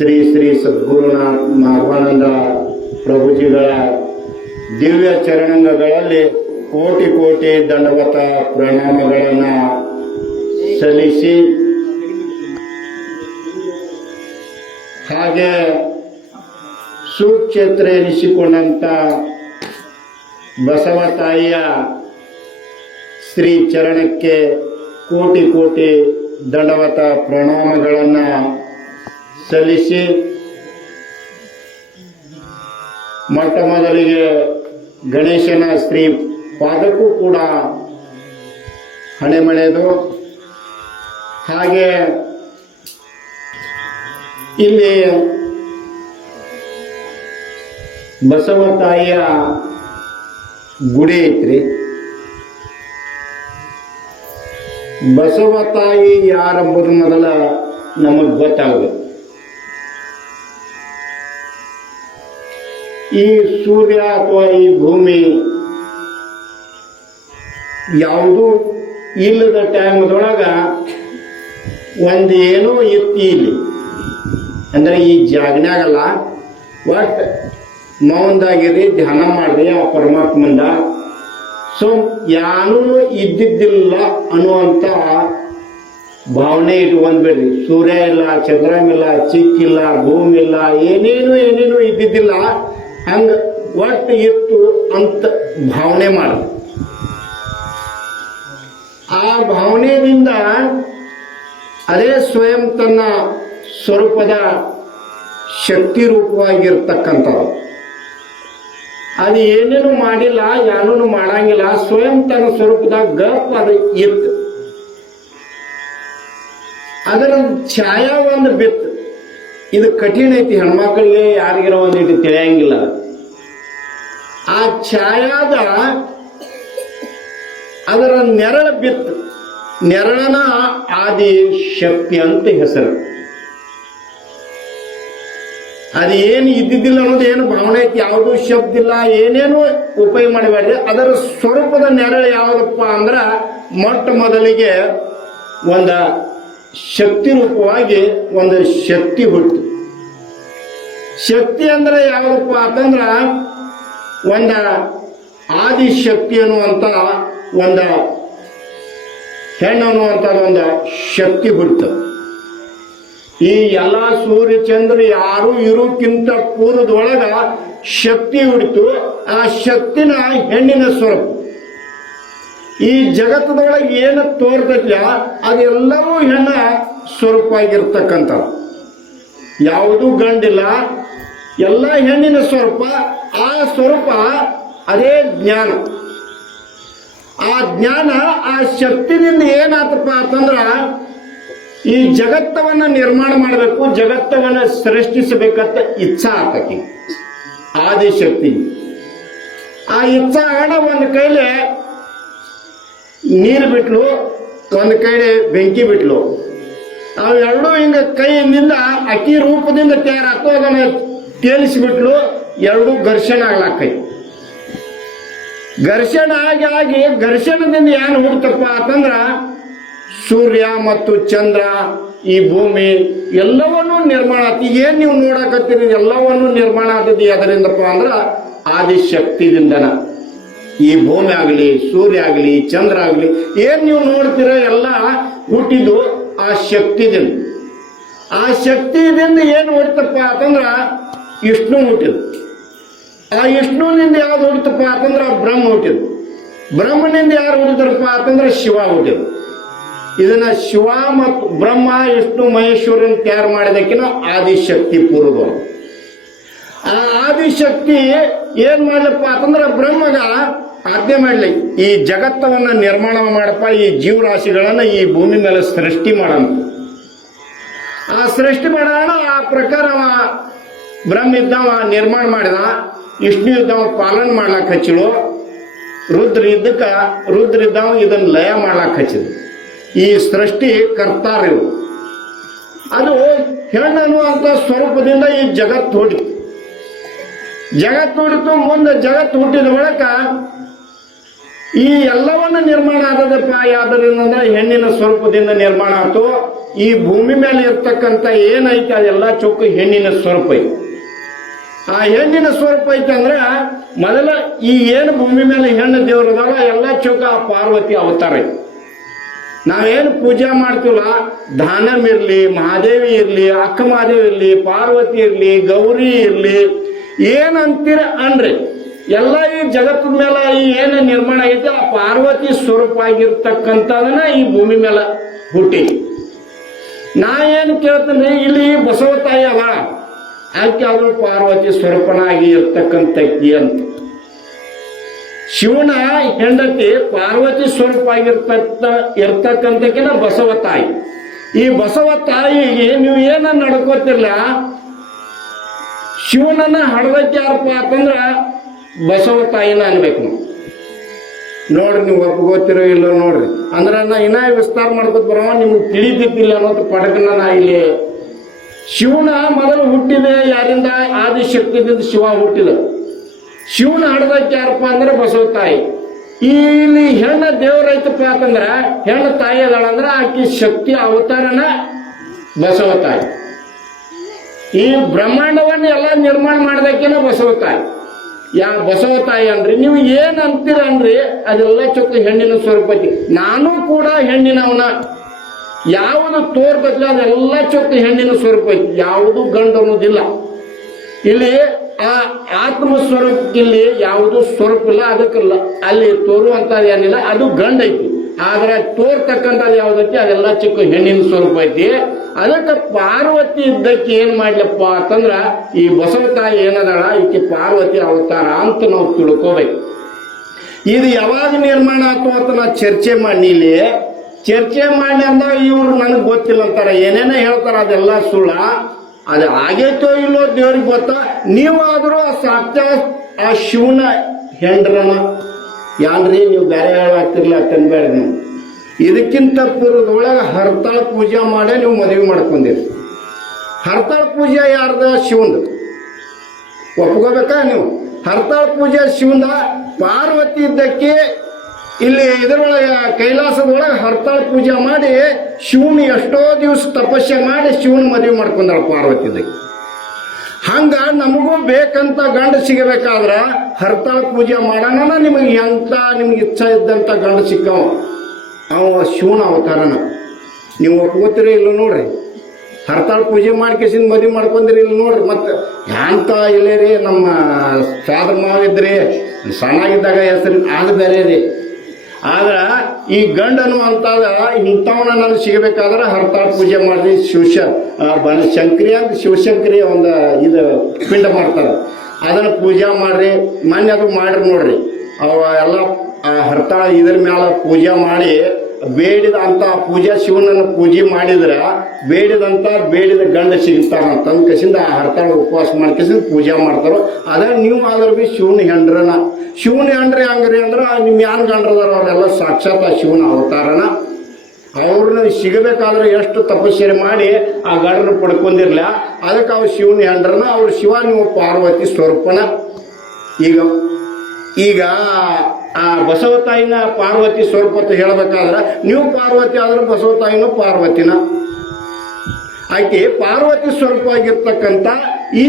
ಶ್ರೀ ಶ್ರೀ ಸದ್ಗುರುನಾಥ ಮಾಧವಾನಂದ ಪ್ರಭುಜಿಗಳ ದಿವ್ಯ ಚರಣಗಳಲ್ಲಿ ಕೋಟಿ ಕೋಟಿ ದಂಡವತ ಪ್ರಣಾಮಗಳನ್ನು ಸಲ್ಲಿಸಿ, ಹಾಗೆ ಸುಕ್ಷೇತ್ರ ಎನಿಸಿಕೊಂಡಂಥ ಬಸವ ತಾಯಿಯ ಶ್ರೀ ಚರಣಕ್ಕೆ ಕೋಟಿ ಕೋಟಿ ದಂಡವತ ಪ್ರಣಾಮಗಳನ್ನು ಸಲ್ಲಿಸಿ, ಮೊಟ್ಟ ಮೊದಲಿಗೆ ಗಣೇಶನ ಶ್ರೀ ಪಾದಕ್ಕೂ ಕೂಡ ಹಣೆಮಳೆದು, ಹಾಗೆ ಇಲ್ಲಿ ಬಸವ ತಾಯಿಯ ಗುಡಿ ಐತ್ರಿ. ಬಸವ ತಾಯಿ ಯಾರೆಂಬುದು ಮೊದಲ ನಮಗೆ ಗೊತ್ತಾಗಬೇಕು. ಈ ಸೂರ್ಯ ಅಥವಾ ಈ ಭೂಮಿ ಯಾವುದೂ ಇಲ್ಲದ ಟೈಮ್ದೊಳಗ ಒಂದು ಏನೋ ಇತ್ತು ಇಲ್ಲಿ, ಅಂದರೆ ಈ ಜಾಗನಾಗಲ್ಲ. ಒಟ್ಟು ಮೌನದಾಗಿರಿ, ಧ್ಯಾನ ಮಾಡ್ರಿ ಆ ಪರಮಾತ್ಮಂದ. ಸೊ ಯಾನೂ ಇದ್ದಿದ್ದಿಲ್ಲ ಅನ್ನುವಂಥ ಭಾವನೆ ಇಟ್ಕೊಂಡ್ಬಿಡ್ರಿ. ಸೂರ್ಯ ಇಲ್ಲ, ಚಂದ್ರನಿಲ್ಲ, ಚಿಕ್ಕಿಲ್ಲ, ಭೂಮಿ ಇಲ್ಲ, ಏನೇನು ಇದ್ದಿದ್ದಿಲ್ಲ, ಹಂಗೆ ಒಟ್ಟು ಇತ್ತು ಅಂತ ಭಾವನೆ ಮಾಡಿ ಆ ಭಾವನೆಯಿಂದ ಅದೇ ಸ್ವಯಂ ತನ್ನ ಸ್ವರೂಪದ ಶಕ್ತಿ ರೂಪವಾಗಿರ್ತಕ್ಕಂಥದ್ದು. ಅದು ಏನೇನು ಮಾಡಿಲ್ಲ, ಯಾನೂ ಮಾಡಂಗಿಲ್ಲ, ಸ್ವಯಂ ತನ್ನ ಸ್ವರೂಪದಾಗ ಗಪ್ ಅದು ಇತ್ತು. ಅದರ ಛಾಯಾ ಒಂದು ಬಿತ್ತು. ಇದು ಕಠಿಣ ಐತಿ, ಹೆಣ್ಮಕ್ಳಿಗೆ ಯಾರಿಗಿರೋ ಒಂದಿಟ್ಟು ತಿಳಿಯಂಗಿಲ್ಲ. ಆ ಛಾಯಾದ ಅದರ ನೆರಳು ಬಿತ್ತು. ನೆರಳನ ಆದಿ ಶಕ್ತಿ ಅಂತ ಹೆಸರು. ಅದು ಏನು ಇದ್ದಿದ್ದಿಲ್ಲ ಅನ್ನೋದು ಏನು ಭಾವನೆ ಐತಿ, ಯಾವುದೂ ಶಬ್ದ ಇಲ್ಲ, ಏನೇನು ಉಪಯೋಗ ಮಾಡಬೇಡ್ರಿ. ಅದರ ಸ್ವರೂಪದ ನೆರಳು ಯಾವುದಪ್ಪ ಅಂದ್ರೆ ಮೊಟ್ಟ ಮೊದಲಿಗೆ ಒಂದು ಶಕ್ತಿ ರೂಪವಾಗಿ ಒಂದು ಶಕ್ತಿ ಹುಟ್ಟು. ಶಕ್ತಿ ಅಂದ್ರೆ ಯಾವುದಪ್ಪ ಅಂತಂದ್ರ ಒಂದು ಆದಿಶಕ್ತಿ ಅನ್ನುವಂಥ ಒಂದು ಹೆಣ್ಣು ಅನ್ನುವಂಥ ಒಂದು ಶಕ್ತಿ ಹುಟ್ಟು. ಈ ಎಲ್ಲ ಸೂರ್ಯ ಚಂದ್ರ ಯಾರು ಇರೋಕ್ಕಿಂತ ಪೂರ್ವದೊಳಗ ಶಕ್ತಿ ಹುಡ್ತು. ಆ ಶಕ್ತಿನ ಹೆಣ್ಣಿನ ಸ್ವರೂಪ. ಈ ಜಗತ್ತದೊಳಗೆ ಏನು ತೋರ್ತೈತಿಲ್ಲ ಅದೆಲ್ಲವೂ ಹೆಣ್ಣ ಸ್ವರೂಪ ಆಗಿರ್ತಕ್ಕಂಥ, ಯಾವುದೂ ಗಂಡಿಲ್ಲ, ಎಲ್ಲ ಹೆಣ್ಣಿನ ಸ್ವರೂಪ. ಆ ಸ್ವರೂಪ ಅದೇ ಜ್ಞಾನ. ಆ ಜ್ಞಾನ ಆ ಶಕ್ತಿನಿಂದ ಏನಾತಪ್ಪ ಅಂತಂದ್ರ ಈ ಜಗತ್ತವನ್ನ ನಿರ್ಮಾಣ ಮಾಡಬೇಕು, ಜಗತ್ತವನ್ನ ಸೃಷ್ಟಿಸಬೇಕಂತ ಇಚ್ಛಾ ಆತಕಿ ಆದಿಶಕ್ತಿ. ಆ ಇಚ್ಛಾ ಹಣ ಒಂದು ಕೈಲಿ ನೀರು ಬಿಟ್ಲು, ಒಂದು ಕೈಲಿ ಬೆಂಕಿ ಬಿಟ್ಲು. ಅವೆರಡೂ ಹಿಂಗ ಕೈಯಿಂದ ಅಕ್ಕಿ ರೂಪದಿಂದ ತಯಾರಾಗ್ತು. ಅದನ್ನ ತೇಲಿಸಿಬಿಟ್ಲು, ಎರಡೂ ಘರ್ಷಣೆ ಆಗ್ಲಾಕೈ. ಘರ್ಷಣೆ ಆಗಿ ಘರ್ಷಣದಿಂದ ಏನು ಹುಡ್ತಪ್ಪ ಅಂತಂದ್ರ ಸೂರ್ಯ ಮತ್ತು ಚಂದ್ರ, ಈ ಭೂಮಿ ಎಲ್ಲವನ್ನೂ ನಿರ್ಮಾಣ ಆತ. ಏನ್ ನೀವು ನೋಡಕತ್ತೀರಿ ಎಲ್ಲವನ್ನೂ ನಿರ್ಮಾಣ ಆಗ್ತದೆ ಅದರಿಂದಪ್ಪ ಅಂದ್ರ ಆದಿಶಕ್ತಿದಿಂದನ. ಈ ಭೂಮಿ ಆಗಲಿ, ಸೂರ್ಯ ಆಗಲಿ, ಚಂದ್ರ ಆಗಲಿ, ಏನ್ ನೀವು ನೋಡ್ತೀರ ಎಲ್ಲ ಹುಟ್ಟಿದ್ದು ಆ ಶಕ್ತಿದಿಂದ. ಆ ಶಕ್ತಿಯಿಂದ ಏನು ಹುಡ್ತಪ್ಪ ಅಂತಂದ್ರ ವಿಷ್ಣು ಹುಟ್ಟಿದ್ದು. ಆ ವಿಷ್ಣುವಿನಿಂದ ಯಾವ್ದು ಹುಡ್ತಪ್ಪ ಅಂತಂದ್ರ ಬ್ರಹ್ಮ ಹುಟ್ಟಿದ್ದು. ಬ್ರಹ್ಮನಿಂದ ಯಾರು ಹುಟ್ಟಿದ್ರಪ್ಪ ಅಂತಂದ್ರ ಶಿವ ಹುಟ್ಟಿದ್ದು. ಇದನ್ನ ಶಿವ ಮತ್ತು ಬ್ರಹ್ಮ, ವಿಷ್ಣು, ಮಹೇಶ್ವರನ್ ತಯಾರು ಮಾಡಿದಕ್ಕಿನ ಆದಿಶಕ್ತಿ ಪೂರ್ವದವರು. ಆ ಆದಿಶಕ್ತಿ ಏನ್ ಮಾಡ್ಲಪ್ಪ ಅಂತಂದ್ರ ಬ್ರಹ್ಮಗ ಆಜ್ಞೆ ಮಾಡ್ಲಿ, ಈ ಜಗತ್ತವನ್ನ ನಿರ್ಮಾಣ ಮಾಡಪ್ಪ, ಈ ಜೀವರಾಶಿಗಳನ್ನ ಈ ಭೂಮಿ ಮೇಲೆ ಸೃಷ್ಟಿ ಮಾಡಂತ. ಆ ಸೃಷ್ಟಿ ಮಾಡೋಣ. ಆ ಪ್ರಕಾರ ಬ್ರಹ್ಮ ಇದ್ದವ ನಿರ್ಮಾಣ ಮಾಡಿದ, ವಿಷ್ಣು ಇದ್ದವ ಪಾಲನೆ ಮಾಡ್ಲಾಕ್ ಹಚ್ಚಿಳು, ರುದ್ರ ಇದ್ದವ ಇದನ್ನ ಲಯ ಮಾಡ್ಲಾಕ್ ಹಚ್ಚಿದ. ಈ ಸೃಷ್ಟಿ ಕರ್ತಾರ ಇವು. ಅದು ಹೆಣ್ಣನ್ನುವಂತ ಸ್ವರೂಪದಿಂದ ಈ ಜಗತ್ತು ಹೊಡಿತು. ಜಗತ್ತು ಹೊಡಿತು. ಮುಂದೆ ಜಗತ್ತು ಹುಟ್ಟಿದ ಬಳಿಕ ಈ ಎಲ್ಲವನ್ನ ನಿರ್ಮಾಣ ಆದದಪ್ಪ ಯಾವ್ದರಿಂದ ಹೆಣ್ಣಿನ ಸ್ವರೂಪದಿಂದ ನಿರ್ಮಾಣ ಆಯ್ತು. ಈ ಭೂಮಿ ಮೇಲೆ ಇರ್ತಕ್ಕಂಥ ಏನೈತೆ ಅದೆಲ್ಲ ಚೊಕ್ಕು ಹೆಣ್ಣಿನ ಸ್ವರೂಪ ಐತಿ. ಆ ಹೆಣ್ಣಿನ ಸ್ವರೂಪ ಐತೆ ಅಂದ್ರೆ ಮೊದಲ ಈ ಏನು ಭೂಮಿ ಮೇಲೆ ಹೆಣ್ಣು ದೇವ್ರದಲ್ಲ ಎಲ್ಲ ಚೊಕ್ಕ ಆ ಪಾರ್ವತಿ ಅವತಾರ ಐತಿ. ನಾವೇನು ಪೂಜೆ ಮಾಡ್ತೀವಲ್ಲ, ದಾನಮ್ ಇರ್ಲಿ, ಮಹಾದೇವಿ ಇರ್ಲಿ, ಅಕ್ಕ ಮಹಾದೇವಿ ಇರ್ಲಿ, ಪಾರ್ವತಿ ಇರ್ಲಿ, ಗೌರಿ ಇರ್ಲಿ, ಏನಂತೀರ ಅನ್ರಿ ಎಲ್ಲ ಈ ಜಗತ್ತಿನ ಮೇಲೆ ಈ ಏನು ನಿರ್ಮಾಣ ಐತೆ ಆ ಪಾರ್ವತಿ ಸ್ವರೂಪ ಆಗಿರ್ತಕ್ಕಂಥದನ್ನ ಈ ಭೂಮಿ ಮೇಲೆ ಹುಟ್ಟಿ. ನಾ ಏನು ಕೇಳ್ತೀನಿ, ಇಲ್ಲಿ ಬಸವ ತಾಯಿ ಅವ ಆಕೆ ಅವರು ಪಾರ್ವತಿ ಸ್ವರೂಪನಾಗಿ ಇರ್ತಕ್ಕಂಥಕ್ಕಿ ಅಂತ. ಶಿವನ ಹೆಂಡತಿ ಪಾರ್ವತಿ ಸ್ವರೂಪ ಇರ್ತಕ್ಕಂಥಕ್ಕಿನ ಬಸವ ತಾಯಿ. ಈ ಬಸವ ತಾಯಿಗೆ ನೀವು ಏನ ನಡ್ಕೋತಿರ್ಲ, ಶಿವನನ್ನ ಹಡದಕ್ಕೆ ಯಾರಪ್ಪ ಅಂತಂದ್ರ ಬಸವ ತಾಯಿನ ಅನ್ಬೇಕು ನಾವು. ನೋಡ್ರಿ ನೀವು ಒಪ್ಕೋತಿರೋ ಇಲ್ಲೋ ನೋಡ್ರಿ. ಅಂದ್ರೆ ನಾ ಇನ್ನ ವಿಸ್ತಾರ ಮಾಡ್ಕೊತ ಬರೋ ನಿಮ್ಗೆ ತಿಳಿದಿದ್ದಿಲ್ಲ ಅನ್ನೋದು ಪಟಕನ ನಾ ಇಲ್ಲಿ. ಶಿವನ ಮೊದಲು ಹುಟ್ಟಿದೆ ಯಾರಿಂದ? ಆದಿಶಕ್ತಿದಿಂದ ಶಿವ ಹುಟ್ಟಿದ. ಶಿವನ ಹಡದಕ್ಕೆ ಯಾರಪ್ಪ ಅಂದ್ರೆ ಬಸವ ತಾಯಿ. ಇಲ್ಲಿ ಹೆಣ್ಣ ದೇವ್ರೈತಪ್ಪ ಅಂತಂದ್ರ ಹೆಣ್ಣು ತಾಯಿ ಅದಾಳಂದ್ರ ಆಕಿ ಶಕ್ತಿ ಅವತಾರನ ಬಸವ ತಾಯಿ. ಈ ಬ್ರಹ್ಮಾಂಡವನ್ನ ಎಲ್ಲ ನಿರ್ಮಾಣ ಮಾಡ್ದಕ್ಕಿನ ಬಸವ ತಾಯಿ. ಬಸವ ತಾಯಿ ಅನ್ರಿ ನೀವು ಏನ್ ಅಂತೀರ ಅನ್ರಿ ಅದೆಲ್ಲ ಚೊಕ್ಕ ಹೆಣ್ಣಿನ ಸ್ವರೂಪ ಐತಿ. ನಾನು ಕೂಡ ಹೆಣ್ಣಿನವನ. ಯಾವುದು ತೋರ್ಬೇಕಲ್ಲ ಅದೆಲ್ಲ ಚೊಕ್ಕ ಹೆಣ್ಣಿನ ಸ್ವರೂಪ ಐತಿ. ಯಾವುದು ಗಂಡು ಅನ್ನೋದಿಲ್ಲ. ಇಲ್ಲಿ ಆ ಆತ್ಮ ಸ್ವರೂಪಕ್ಕಿಲ್ಲಿ ಯಾವುದು ಸ್ವರೂಪ ಇಲ್ಲ, ಅದಕ್ಕಿಲ್ಲ. ಅಲ್ಲಿ ತೋರುವಂತದ್ದು ಏನಿಲ್ಲ, ಅದು ಗಂಡ ಐತಿ. ಆದ್ರೆ ತೋರ್ತಕ್ಕಂಥದ್ದು ಯಾವ್ದೈತಿ ಅದೆಲ್ಲ ಚಿಕ್ಕ ಹೆಣ್ಣಿನ ಸ್ವರೂಪ ಐತಿ. ಅದಕ್ಕೆ ಪಾರ್ವತಿ ಇದ್ದಕ್ಕೆ ಏನ್ ಮಾಡ್ಲಪ್ಪ ಅಂತಂದ್ರ ಈ ಬಸವ ತಾಯಿ ಏನದಾಳ ಈಕೆ ಪಾರ್ವತಿ ಅವತಾರ ಅಂತ ನಾವು ತಿಳ್ಕೋಬೇಕು. ಇದು ಯಾವಾಗ ನಿರ್ಮಾಣ ಆಯ್ತು ಅಂತ ನಾ ಚರ್ಚೆ ಮಾಡಿ ಇಲ್ಲಿ ಚರ್ಚೆ ಮಾಡಿ ಅಂದಾಗ ಇವ್ರು ನನಗೆ ಗೊತ್ತಿಲ್ಲ ಅಂತಾರ, ಏನೇನೋ ಹೇಳ್ತಾರ, ಅದೆಲ್ಲ ಸುಳ್ಳ. ಅದು ಆಗೈತೋ ಇಲ್ಲೋ ದೇವ್ರಿಗೆ ಗೊತ್ತ. ನೀವಾದ್ರೂ ಸಾಕ್ಷಾತ್ ಆ ಶಿವನ ಹೆಂಡ್ರನ ಯಾನ್ರಿ ನೀವು ಬೇರೆ ಹೇಳಾಗ್ತಿರ್ಲ ಅಂತನ್ಬೇಡ. ನೀವು ಇದಕ್ಕಿಂತ ಪೂರ್ವದೊಳಗೆ ಹರತಾಳ ಪೂಜೆ ಮಾಡೇ ನೀವು ಮದುವೆ ಮಾಡ್ಕೊಂಡಿರಿ. ಹರತಾಳ ಪೂಜೆ ಯಾರ್ದ? ಶಿವಂದು. ಒಪ್ಕೋಬೇಕಾ ನೀವು? ಹರತಾಳ ಪೂಜೆ ಶಿವಂದ. ಪಾರ್ವತಿ ಇದ್ದಕ್ಕೆ ಇಲ್ಲಿ ಇದರೊಳಗೆ ಕೈಲಾಸದೊಳಗೆ ಹರತಾಳ ಪೂಜೆ ಮಾಡಿ ಶಿವನ ಎಷ್ಟೋ ದಿವಸ ತಪಸ್ಸೆ ಮಾಡಿ ಶಿವನ ಮದುವೆ ಮಾಡ್ಕೊಂಡಾಳ ಪಾರ್ವತಿ ಇದ್ದಕ್ಕೆ. ಹಂಗ ನಮಗೂ ಬೇಕಂತ ಗಂಡ ಸಿಗಬೇಕಾದ್ರ ಹರತಾಳ ಪೂಜೆ ಮಾಡೋಣ. ನಿಮಗೆ ಎಂತ ನಿಮ್ಗೆ ಇಚ್ಛೆ ಇದ್ದಂತ ಗಂಡ ಸಿಕ್ಕವ ಅವ ಶಿವನ ಅವತಾರನ. ನೀವು ಒಪ್ಕೋತೀರಿ ಇಲ್ಲ ನೋಡ್ರಿ. ಹರತಾಳ ಪೂಜೆ ಮಾಡ್ಕೇಸಿಂದ ಮದುವೆ ಮಾಡ್ಕೊಂಡ್ರಿ ಇಲ್ಲ ನೋಡ್ರಿ. ಮತ್ತೆ ಅಂತ ಇಲ್ಲೇ ರೀ ನಮ್ಮ ಸಾದ್ರ ಮಾವಿದ್ರಿ ಸಣ್ಣಾಗಿದ್ದಾಗ ಹೆಸರು ಅದು ಬೇರೆ ರೀ. ಆದ್ರ ಈ ಗಂಡ ಅನ್ನುವಂತಾದ ಇಂಥವನ್ನ ನನಗೆ ಸಿಗಬೇಕಾದ್ರೆ ಹರತಾಳ ಪೂಜೆ ಮಾಡಿ ಶಂಕರಿ ಅಂತ ಶಿವಶಂಕರಿ ಒಂದು ಇದು ಪಿಂಡ ಮಾಡ್ತಾರೆ. ಅದನ್ನ ಪೂಜೆ ಮಾಡ್ರಿ. ಮೊನ್ನೆ ಅದು ಮಾಡ್ರಿ ನೋಡ್ರಿ. ಅವ ಎಲ್ಲ ಹರತಾಳ ಇದ್ರ ಮ್ಯಾಲ ಪೂಜೆ ಮಾಡಿ ಬೇಡಿದ ಅಂತ ಪೂಜಾ ಶಿವನನ್ನು ಪೂಜೆ ಮಾಡಿದ್ರ ಬೇಡಿದ ಗಂಡ ಸಿಗ್ತಾರಂತಂದ್ ಕಸಿಂದ ಆ ಹರತಾಳ ಉಪವಾಸ ಮಾಡ್ಕೇಸಿಂದ ಪೂಜೆ ಮಾಡ್ತಾರ. ಅದ ನೀವು ಆದ್ರೂ ಬಿ ಶಿವನ ಹೆಂಡ್ರನ. ಶಿವನ ಹೆಂಡ್ರಿ ಹಂಗ್ರಿ ಅಂದ್ರ ನಿಮ್ ಯಾನ್ ಗಂಡ್ರದಾರ ಅವರೆಲ್ಲ ಸಾಕ್ಷಾತ್ ಶಿವನ ಅವತಾರನ. ಅವ್ರನ್ನ ಸಿಗಬೇಕಾದ್ರೆ ಎಷ್ಟು ತಪಸ್ಸೆ ಮಾಡಿ ಆ ಗಂಡ್ರನ್ನ ಪಡ್ಕೊಂಡಿರ್ಲ. ಅದಕ್ಕೆ ಅವ್ರು ಶಿವನ ಹೆಂಡ್ರನ. ಅವ್ರು ಶಿವ, ನೀವು ಪಾರ್ವತಿ ಸ್ವರೂಪನ. ಈಗ ಆ ಬಸವ ತಾಯಿನ ಪಾರ್ವತಿ ಸ್ವರೂಪ ಅಂತ ಹೇಳ್ಬೇಕಾದ್ರೆ ನೀವು ಪಾರ್ವತಿ ಆದ್ರೆ ಬಸವ ತಾಯಿನೂ ಪಾರ್ವತಿನ. ಆಕೆ ಪಾರ್ವತಿ ಸ್ವರೂಪ ಆಗಿರ್ತಕ್ಕಂಥ ಈ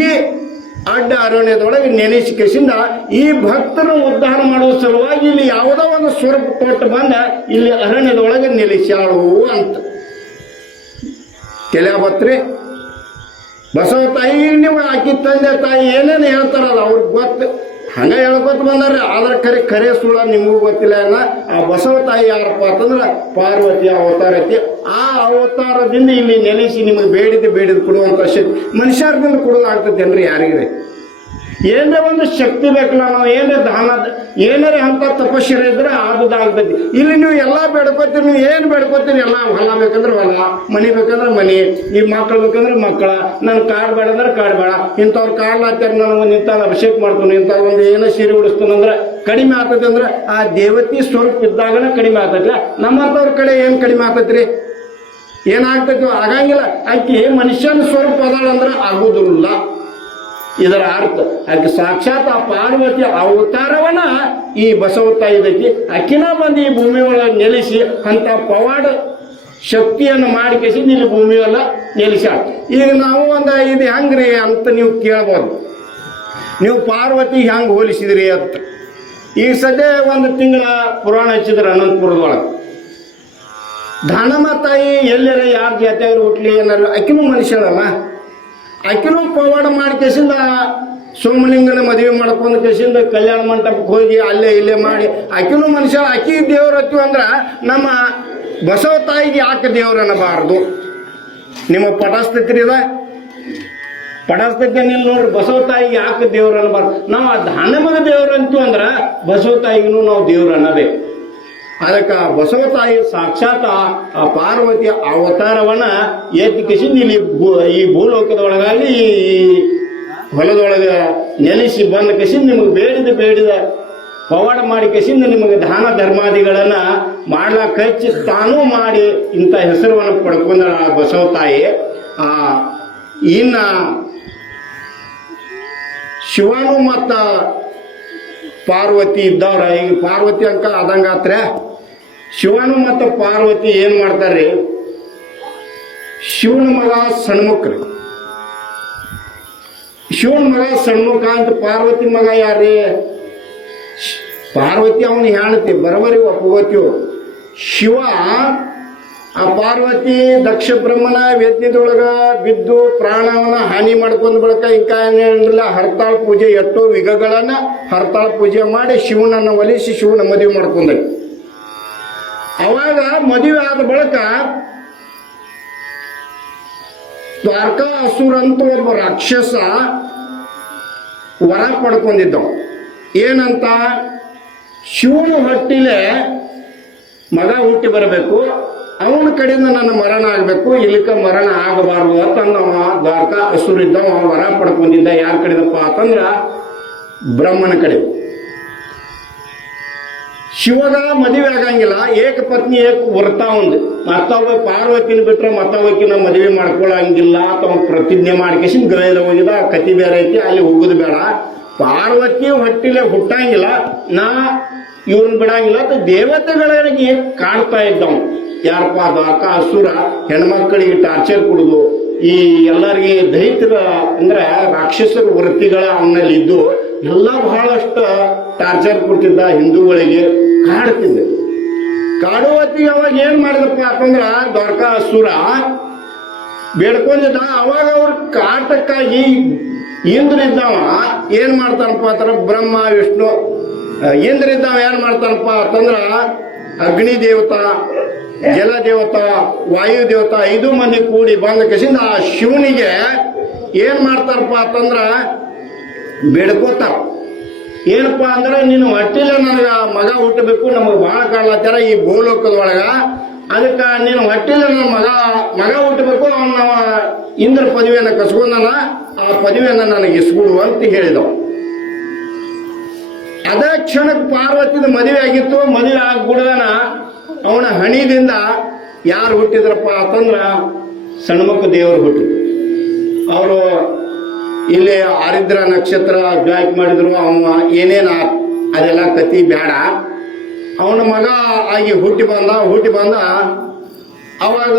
ಅಡ್ಡ ಅರಣ್ಯದೊಳಗೆ ನೆನೆಸಿಕೆಸಿಂದ ಈ ಭಕ್ತರು ಉದ್ಧಾರ ಮಾಡುವ ಸಲುವಾಗಿ ಇಲ್ಲಿ ಯಾವುದೋ ಒಂದು ಸ್ವರೂಪ ಕೊಟ್ಟು ಬಂದ ಇಲ್ಲಿ ಅರಣ್ಯದೊಳಗೆ ನೆಲೆಸ್ಯಾಳು ಅಂತ ಕೆಲಬತ್ರಿ. ಬಸವ ತಾಯಿ ನೀವು ಆಕಿ ತಂದೆ ತಾಯಿ ಏನೇನು ಹೇಳ್ತಾರಲ್ಲ ಅವ್ರಿಗೆ ಗೊತ್ತು. ಹಂಗ ಹೇಳ್ಕೊತ ಬಂದಾರೆ. ಆದ್ರೆ ಖರೆ ಸುಳ್ಳ ನಿಮಗೂ ಗೊತ್ತಿಲ್ಲ. ಆ ಬಸವ ತಾಯಿ ಯಾರಪ್ಪ ಅಂತಂದ್ರೆ ಪಾರ್ವತಿ ಅವತಾರ ಐತಿ. ಆ ಅವತಾರದಿಂದ ಇಲ್ಲಿ ನೆಲೆಸಿ ನಿಮಗೆ ಬೇಡಿದ ಕೊಡುವಂತ ಶಕ್ತಿ ಮನುಷ್ಯರಿಂದ ಕೊಡೋದಾಗ್ತೈತಿ ಅನ್ರಿ ಯಾರಿಗ್ರಿ? ಏನೇ ಒಂದು ಶಕ್ತಿ ಬೇಕಲ್ಲ. ನಾವು ಏನೇ ದಾನ ಏನಾರೇ ಅಂತ ತಪಸ್ಸರೆ ಇದ್ರೆ ಆಗುದಾಗ್ತೈತಿ. ಇಲ್ಲಿ ನೀವು ಎಲ್ಲ ಬೇಡ್ಕೋತೀರಿ. ನೀವು ಏನು ಬೇಡ್ಕೋತೀರಿ ಎಲ್ಲ. ಹೊಲ ಬೇಕಂದ್ರೆ ಹೊಲ, ಮನೆ ಬೇಕಂದ್ರೆ ಮನೆ, ಈ ಮಕ್ಕಳು ಬೇಕಂದ್ರೆ ಮಕ್ಕಳ. ನನ್ ಕಾಡ್ ಬೇಡ ಅಂದ್ರೆ ಕಾಡ್ ಬೇಡ. ಇಂಥವ್ರು ಕಾಡ್ಲಾತ್ತಾರ ನಾನು ಒಂದು ಇಂಥ ಅಭಿಷೇಕ ಮಾಡ್ತೀನಿ, ಇಂಥ ಒಂದು ಏನೋ ಸೀರೆ ಉಡಿಸ್ತಾನಂದ್ರೆ ಕಡಿಮೆ ಆಗ್ತೈತಿ. ಅಂದ್ರೆ ಆ ದೇವತಿ ಸ್ವರೂಪ ಇದ್ದಾಗನ ಕಡಿಮೆ ಆಗ್ತೈತಿ. ನಮ್ಮಂಥವ್ರ ಕಡೆ ಏನ್ ಕಡಿಮೆ ಆಗ್ತೈತ್ರಿ? ಏನಾಗ್ತೈತಿ? ಆಗಂಗಿಲ್ಲ. ಆಕಿ ಮನುಷ್ಯನ ಸ್ವರೂಪ ಅದಾಳಂದ್ರೆ ಆಗುದಿಲ್ಲ. ಇದರ ಅರ್ಥ ಆಕೆ ಸಾಕ್ಷಾತ್ ಆ ಪಾರ್ವತಿ ಅವತಾರವನ್ನ ಈ ಬಸವ ತಾಯಿದೈತಿ ಅಕ್ಕಿನ ಬಂದು ಈ ಭೂಮಿ ಒಳಗೆ ನೆಲೆಸಿ ಅಂತ ಪವಾಡ ಶಕ್ತಿಯನ್ನು ಮಾಡಿಕೆಸಿ ಇಲ್ಲಿ ಭೂಮಿಯೆಲ್ಲ ನೆಲೆಸ್ಯಾಳ. ಈಗ ನಾವು ಇದು ಹೆಂಗ್ರಿ ಅಂತ ನೀವು ಕೇಳ್ಬೋದು, ನೀವು ಪಾರ್ವತಿ ಹೆಂಗೆ ಹೋಲಿಸಿದ್ರಿ ಅಂತ. ಈಗ ಸದ್ಯ ಒಂದು ತಿಂಗಳ ಪುರಾಣ ಹಚ್ಚಿದ್ರೆ ಅನಂತಪುರದೊಳಗೆ ದಾನಮ್ಮ ತಾಯಿ ಎಲ್ಲರ ಯಾರ ಜಾತಿಯವ್ರು ಹುಟ್ಲಿ ಏನಾರು ಆಕಿನೂ ಮನುಷ್ಯರಲ್ಲ, ಆಕಿನೂ ಪವಾಡ ಮಾಡಿ ಕೇಸಿಂದ ಸೋಮಲಿಂಗನ ಮದುವೆ ಮಾಡ್ಕೊಂಡು ಕೇಸಿಂದ ಕಲ್ಯಾಣ ಮಂಟಪಕ್ಕೆ ಹೋಗಿ ಅಲ್ಲೇ ಇಲ್ಲೇ ಮಾಡಿ ಆಕಿನೂ ಮನುಷ್ಯ. ಆಕಿ ದೇವ್ರ ಹತ್ತಿವ ಅಂದ್ರೆ ನಮ್ಮ ಬಸವ ತಾಯಿಗೆ ಯಾಕೆ ದೇವ್ರ ಅನ್ನಬಾರ್ದು? ನಿಮ್ಮ ಪಟಾಸ್ಥಿತಿ ಇದೆ, ಪಟಾಸ್ಥಿತಿ ನಿಲ್ ನೋಡ್ರಿ, ಬಸವ ತಾಯಿಗೆ ಯಾಕೆ ದೇವ್ರ ಅನ್ನಬಾರ್ದು? ನಾವು ಆ ದಾನಮಗ ದೇವ್ರ ಅಂತು ಅಂದ್ರೆ ಬಸವ ತಾಯಿಗೂ ನಾವು ದೇವ್ರ ಅನ್ನಬೇಕು. ಅದಕ್ಕೆ ಬಸವ ತಾಯಿ ಸಾಕ್ಷಾತ್ ಆ ಪಾರ್ವತಿಯ ಅವತಾರವನ್ನ ಎತ್ತಿ ಕಿಸಿಂದ ಇಲ್ಲಿ ಈ ಭೂಲೋಕದೊಳಗಾಗಿ ಈ ಹೊಲದೊಳಗೆ ನೆಲೆಸಿ ಬಂದ ಕಿಸಿಂದ ನಿಮಗೆ ಬೇಡಿದ ಪವಾಡ ಮಾಡಿ ಕಿಸಿಂದ ನಿಮಗೆ ದಾನ ಧರ್ಮಾದಿಗಳನ್ನ ಮಾಡ್ಲಾಕ ಹಚ್ಚಿ ತಾನೂ ಮಾಡಿ ಇಂಥ ಹೆಸರನ್ನು ಪಡ್ಕೊಂಡ ಬಸವ ತಾಯಿ. ಇನ್ನ ಶಿವನು ಮತ್ತ ಪಾರ್ವತಿ ಇದ್ದವ್ರ, ಈಗ ಪಾರ್ವತಿ ಅಂಕ ಆದಂಗಾತ್ರೆ ಶಿವನು ಮತ್ತು ಪಾರ್ವತಿ ಏನ್ ಮಾಡ್ತಾರ್ರಿ? ಶಿವನ ಮಗ ಸಣ್ಮುಖ್ರಿ, ಶಿವನ ಮಗ ಸಣ್ಮುಖ ಅಂತ. ಪಾರ್ವತಿ ಮಗ ಯಾರ್ರಿ? ಪಾರ್ವತಿ ಅವನು ಹೆಣ್ತಿ ಬರಬರಿ ಒಪ್ಪಗೋತೀವ್. ಶಿವ ಆ ಪಾರ್ವತಿ ದಕ್ಷ ಬ್ರಹ್ಮನ ವೇದ್ಯದೊಳಗ ಬಿದ್ದು ಪ್ರಾಣವನ್ನ ಹಾನಿ ಮಾಡ್ಕೊಂಡ್ ಬಳಕ ಇಂಕ ಏನಿಲ್ಲ ಹರತಾಳ ಪೂಜೆ ಎಷ್ಟೋ ವಿಘಗಳನ್ನ ಹರತಾಳ ಪೂಜೆ ಮಾಡಿ ಶಿವನನ್ನ ಒಲಿಸಿ ಶಿವನ ಮದುವೆ ಮಾಡ್ಕೊಂಡ. ಅವಾಗ ಮದುವೆ ಆದ ಬಳಿಕ ದ್ವಾರಕಾ ಅಸುರ ಅಂತ ಒಬ್ಬ ರಾಕ್ಷಸ ವರ ಪಡ್ಕೊಂಡಿದ್ದವ. ಏನಂತ? ಶಿವನ ಹೊಟ್ಟಿಲೆ ಮಗ ಹುಟ್ಟಿ ಬರಬೇಕು, ಅವನ ಕಡೆಯಿಂದ ನನ್ನ ಮರಣ ಆಗಬೇಕು, ಇಲ್ಲಿಕ ಮರಣ ಆಗಬಾರ್ದು ಅಂತಂದವ ದ್ವಾರಕಾ ಅಸುರ ಇದ್ದವ. ವರ ಪಡ್ಕೊಂಡಿದ್ದ ಯಾರ ಕಡೆದಪ್ಪ ಅಂತಂದ್ರ ಬ್ರಹ್ಮನ ಕಡೆ. ಶಿವಗ ಮದುವೆ ಆಗಂಗಿಲ್ಲ, ಏಕ ಪತ್ನಿ ಏಕ ವ್ರತ ಒಂದು. ಮತ್ತೊಬ್ಬ ಪಾರ್ವತಿನ ಬಿಟ್ರೆ ಮತ್ತೊಬ್ಬಕಿನ ಮದುವೆ ಮಾಡ್ಕೊಳಂಗಿಲ್ಲ ಅಂತ ಪ್ರತಿಜ್ಞೆ ಮಾಡ್ಕೇಸಿನ ಗೈದ ಹೋಗಿದ. ಕತಿ ಬೇರೆ ಐತಿ, ಅಲ್ಲಿ ಹೋಗುದು ಬೇಡ. ಪಾರ್ವತಿ ಹೊಟ್ಟಿಲೆ ಹುಟ್ಟಂಗಿಲ್ಲ, ನಾ ಇವ್ರನ್ನ ಬಿಡಂಗಿಲ್ಲ ಅಂತ ದೇವತೆಗಳಿಗೆ ಕಾಣ್ತಾ ಇದ್ದವ. ಯಾರಪ್ಪ? ದ್ವಾರಕಾ ಅಸುರ ಹೆಣ್ಮಕ್ಕಳಿಗೆ ಟಾರ್ಚರ್ ಕೊಡುದು, ಈ ಎಲ್ಲರಿಗೆ ದೈತ್ಯರ ಅಂದ್ರೆ ರಾಕ್ಷಸರ ವೃತ್ತಿಗಳ ಅವನಲ್ಲಿ ಇದ್ದು ಎಲ್ಲ ಬಹಳಷ್ಟು ಟಾರ್ಚರ್ ಕೊಡ್ತಿದ್ದ, ಹಿಂದೂಗಳಿಗೆ ಕಾಡ್ತಿದ್ದ. ಕಾಡುವತ್ತಿಗೆ ಅವಾಗ ಏನ್ ಮಾಡಿದಪ್ಪ ಅಂತಂದ್ರ ದ್ವಾರಕಾ ಅಸುರ ಬೇಡ್ಕೊಂಡಿದ್ದ. ಅವಾಗ ಅವ್ರ ಕಾಟಕ್ಕಾಗಿ ಇಂದ್ರ ಇದ್ದವ ಏನ್ ಮಾಡ್ತಾನಪ್ಪ ಅಂತಂದ್ರ ಬ್ರಹ್ಮ ವಿಷ್ಣು ಇಂದ್ರ ಇದ್ದವ ಏನ್ ಮಾಡ್ತಾನಪ್ಪ ಅಂತಂದ್ರ ಅಗ್ನಿ ದೇವತಾ, ಜಲ ದೇವತಾ, ವಾಯು ದೇವತಾ 5 ಮಂದಿ ಕೂಡಿ ಬಂದ ಕಸಿಂದ ಆ ಶಿವನಿಗೆ ಏನ್ ಮಾಡ್ತಾರಪ್ಪ ಅಂತಂದ್ರ ಬೇಡ್ಕೋತಾರ. ಏನಪ್ಪಾ ಅಂದ್ರೆ ನೀನು ಹೊಟ್ಟಿಲೆ ನನಗ ಮಗ ಹುಟ್ಟಬೇಕು, ನಮಗ್ ಬಹಳ ಕಾಡ್ಲತ್ತಾರ ಈ ಭೂಲೋಕದೊಳಗ, ಅದಕ್ಕೆ ನೀನು ಹೊಟ್ಟಿಲೆ ನನ್ನ ಮಗ ಹುಟ್ಟಬೇಕು, ಅವನ ಇಂದ್ರ ಪದವಿಯನ್ನು ಕಸ್ಕೊಂಡನ, ಆ ಪದವಿಯನ್ನು ನನಗೆ ಇಸ್ಕೊಡು ಅಂತ ಹೇಳಿದವ. ಅದೇ ಕ್ಷಣಕ್ಕೆ ಪಾರ್ವತಿದ ಮದುವೆ ಆಗಿತ್ತು. ಮದುವೆ ಆಗ್ಬಿಡದನ ಅವನ ಹಣಿದಿಂದ ಯಾರು ಹುಟ್ಟಿದ್ರಪ್ಪ ಅಂತಂದ್ರ ಸಣ್ಮುಖ ದೇವರು ಹುಟ್ಟಿದ್ರು. ಅವರು ಇಲ್ಲಿ ಆರಿದ್ರ ನಕ್ಷತ್ರ ಜಾಯ್ಕ್ ಮಾಡಿದ್ರು. ಅವ ಏನೇನ ಅದೆಲ್ಲ ಕತಿ ಬೇಡ. ಅವನ ಮಗ ಆಗಿ ಹುಟ್ಟಿ ಬಂದ. ಅವಾಗ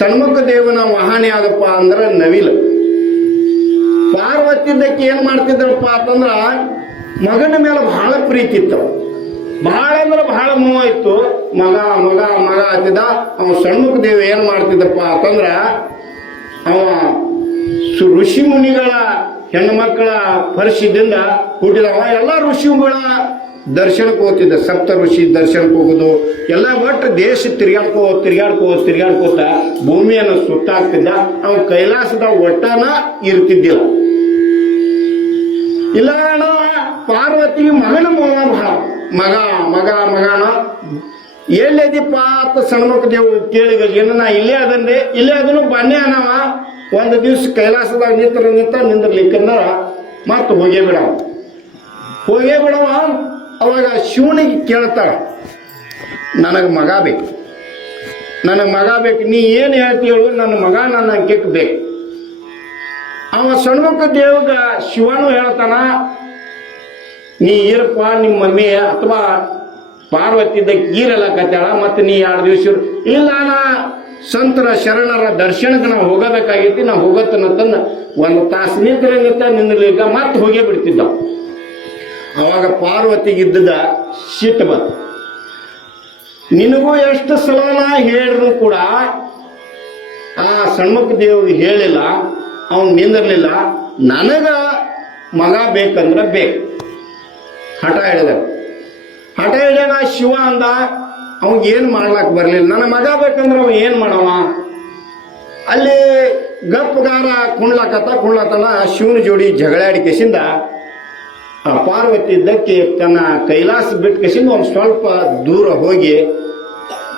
ಸಣ್ಮುಖ ದೇವನ ವಾಹನ ಯಾವ್ದಪ್ಪ ಅಂದ್ರ ನವಿಲು. ಪಾರ್ವತಿದ್ದಕ್ಕೆ ಏನ್ ಮಾಡ್ತಿದ್ರಪ್ಪ ಅಂತಂದ್ರ ಮಗನ ಮೇಲೆ ಬಹಳ ಪ್ರೀತಿ ಇತ್ತು, ಬಹಳ ಅಂದ್ರೆ ಬಹಳ ಮೋಹ ಇತ್ತು. ಮಗ ಮಗ ಮಗ ಆತಿದ್ದ. ಅವ ಸಣ್ಮುಖ ದೇವ ಏನ್ ಮಾಡ್ತಿದ್ದಪ್ಪ ಅಂತಂದ್ರ ಅವ ಋಷಿ ಮುನಿಗಳ ಹೆಣ್ಣು ಮಕ್ಕಳ ಪರಿಸ್ಥಿತಿಯಿಂದ ಹುಟ್ಟಿದವ. ಎಲ್ಲ ಋಷಿಗಳ ದರ್ಶನಕ್ಕೆ ಹೋಗ್ತಿದ್ದ, ಸಪ್ತ ಋಷಿ ದರ್ಶನಕ್ಕೆ ಹೋಗುದು ಎಲ್ಲ. ಒಟ್ಟು ದೇಶ ತಿರ್ಗಾಡ್ಕೋತ ಭೂಮಿಯನ್ನು ಸುತ್ತಾಗ್ತಿದ್ದ. ಅವ ಕೈಲಾಸದ ಒಟ್ಟನ ಇರ್ತಿದ್ದಿಲ್ಲ. ಇಲ್ಲ ಪಾರ್ವತಿ ಮಗನ ಮೋಹ ಬಹಳ, ಮಗ ಮಗ ಮಗನ ಎಲ್ಲಿದ್ದೀಪ್ಪ ಅಂತ ಸಣ್ಮುಖ ದೇವ್ ಕೇಳಿದ. ಏನ ನಾ ಇಲ್ಲೇ ಅದನ್ರಿ, ಇಲ್ಲೇ ಅದನ್ನು ಬನ್ನಿ ಅನ್ನವ. ಒಂದು ದಿವ್ಸ ಕೈಲಾಸದಾಗ ನಿಂದಿರ್ಲಿಕ್ಕಂದ್ರ ಮತ್ತೆ ಹೋಗೇ ಬಿಡವ. ಅವಾಗ ಶಿವನಿಗೆ ಕೇಳ್ತಾಳ, ನನಗೆ ಮಗ ಬೇಕು, ನೀ ಏನು ಹೇಳ್ತೀವಿ? ನನ್ನ ಮಗ ನನ್ನ ಅಂಕೆಕ್ ಬೇಕು. ಅವ ಷಣ್ಮುಖ ದೇವ್ಗ ಶಿವನು ಹೇಳ್ತಾನ, ನೀ ಇರಪ್ಪ ನಿಮ್ಮ ಮಮ್ಮಿ ಅಥವಾ ಪಾರ್ವತಿದ್ದ ಈರೆಲ್ಲ ಕತ್ತಾಳ, ಮತ್ತೆ ನೀ 2 ದಿವಸ ಇಲ್ಲ, ನಾ ಸಂತರ ಶರಣರ ದರ್ಶನಕ್ಕೆ ನಾವು ಹೋಗಬೇಕಾಗೈತಿ, ನಾವು ಹೋಗತ್ತನಂತಂದ 1 ತಾಸು ನಿಂತ ನಿಂದಲಿಗ ಮತ್ತೆ ಹೋಗೇ ಬಿಡ್ತಿದ್ದ. ಅವಾಗ ಪಾರ್ವತಿಗಿದ್ದ ಸಿಟ್ಟು ಬಂತು. ನಿನಗೂ ಎಷ್ಟು ಸಲ ನಾ ಹೇಳಿದ್ರು ಕೂಡ ಆ ಷಣ್ಮುಖ ದೇವ್ರಿಗೆ ಹೇಳಿಲ್ಲ, ಅವನು ನಿಂದಿರ್ಲಿಲ್ಲ. ನನಗ ಮಗ ಬೇಕಂದ್ರೆ ಬೇಕು. ಹಠ ಹಿಡಿದಾಗ ಶಿವ ಅಂದ, ಅವಂಗ ಏನು ಮಾಡ್ಲಾಕ್ ಬರ್ಲಿಲ್ಲ. ನನ್ನ ಮಗ ಬೇಕಂದ್ರೆ ಅವ ಏನ್ ಮಾಡವ? ಅಲ್ಲಿ ಗಪ್ಪಗಾರ ಕುಣ್ಲಾತನ ಶಿವನ ಜೋಡಿ ಜಗಳಾಡಿ ಕೆಸಿಂದ ಆ ಪಾರ್ವತಿ ಇದ್ದಕ್ಕೆ ತನ್ನ ಕೈಲಾಸ ಬಿಟ್ಟು ಕೆಸಿಂದ ಒಂದು ಸ್ವಲ್ಪ ದೂರ ಹೋಗಿ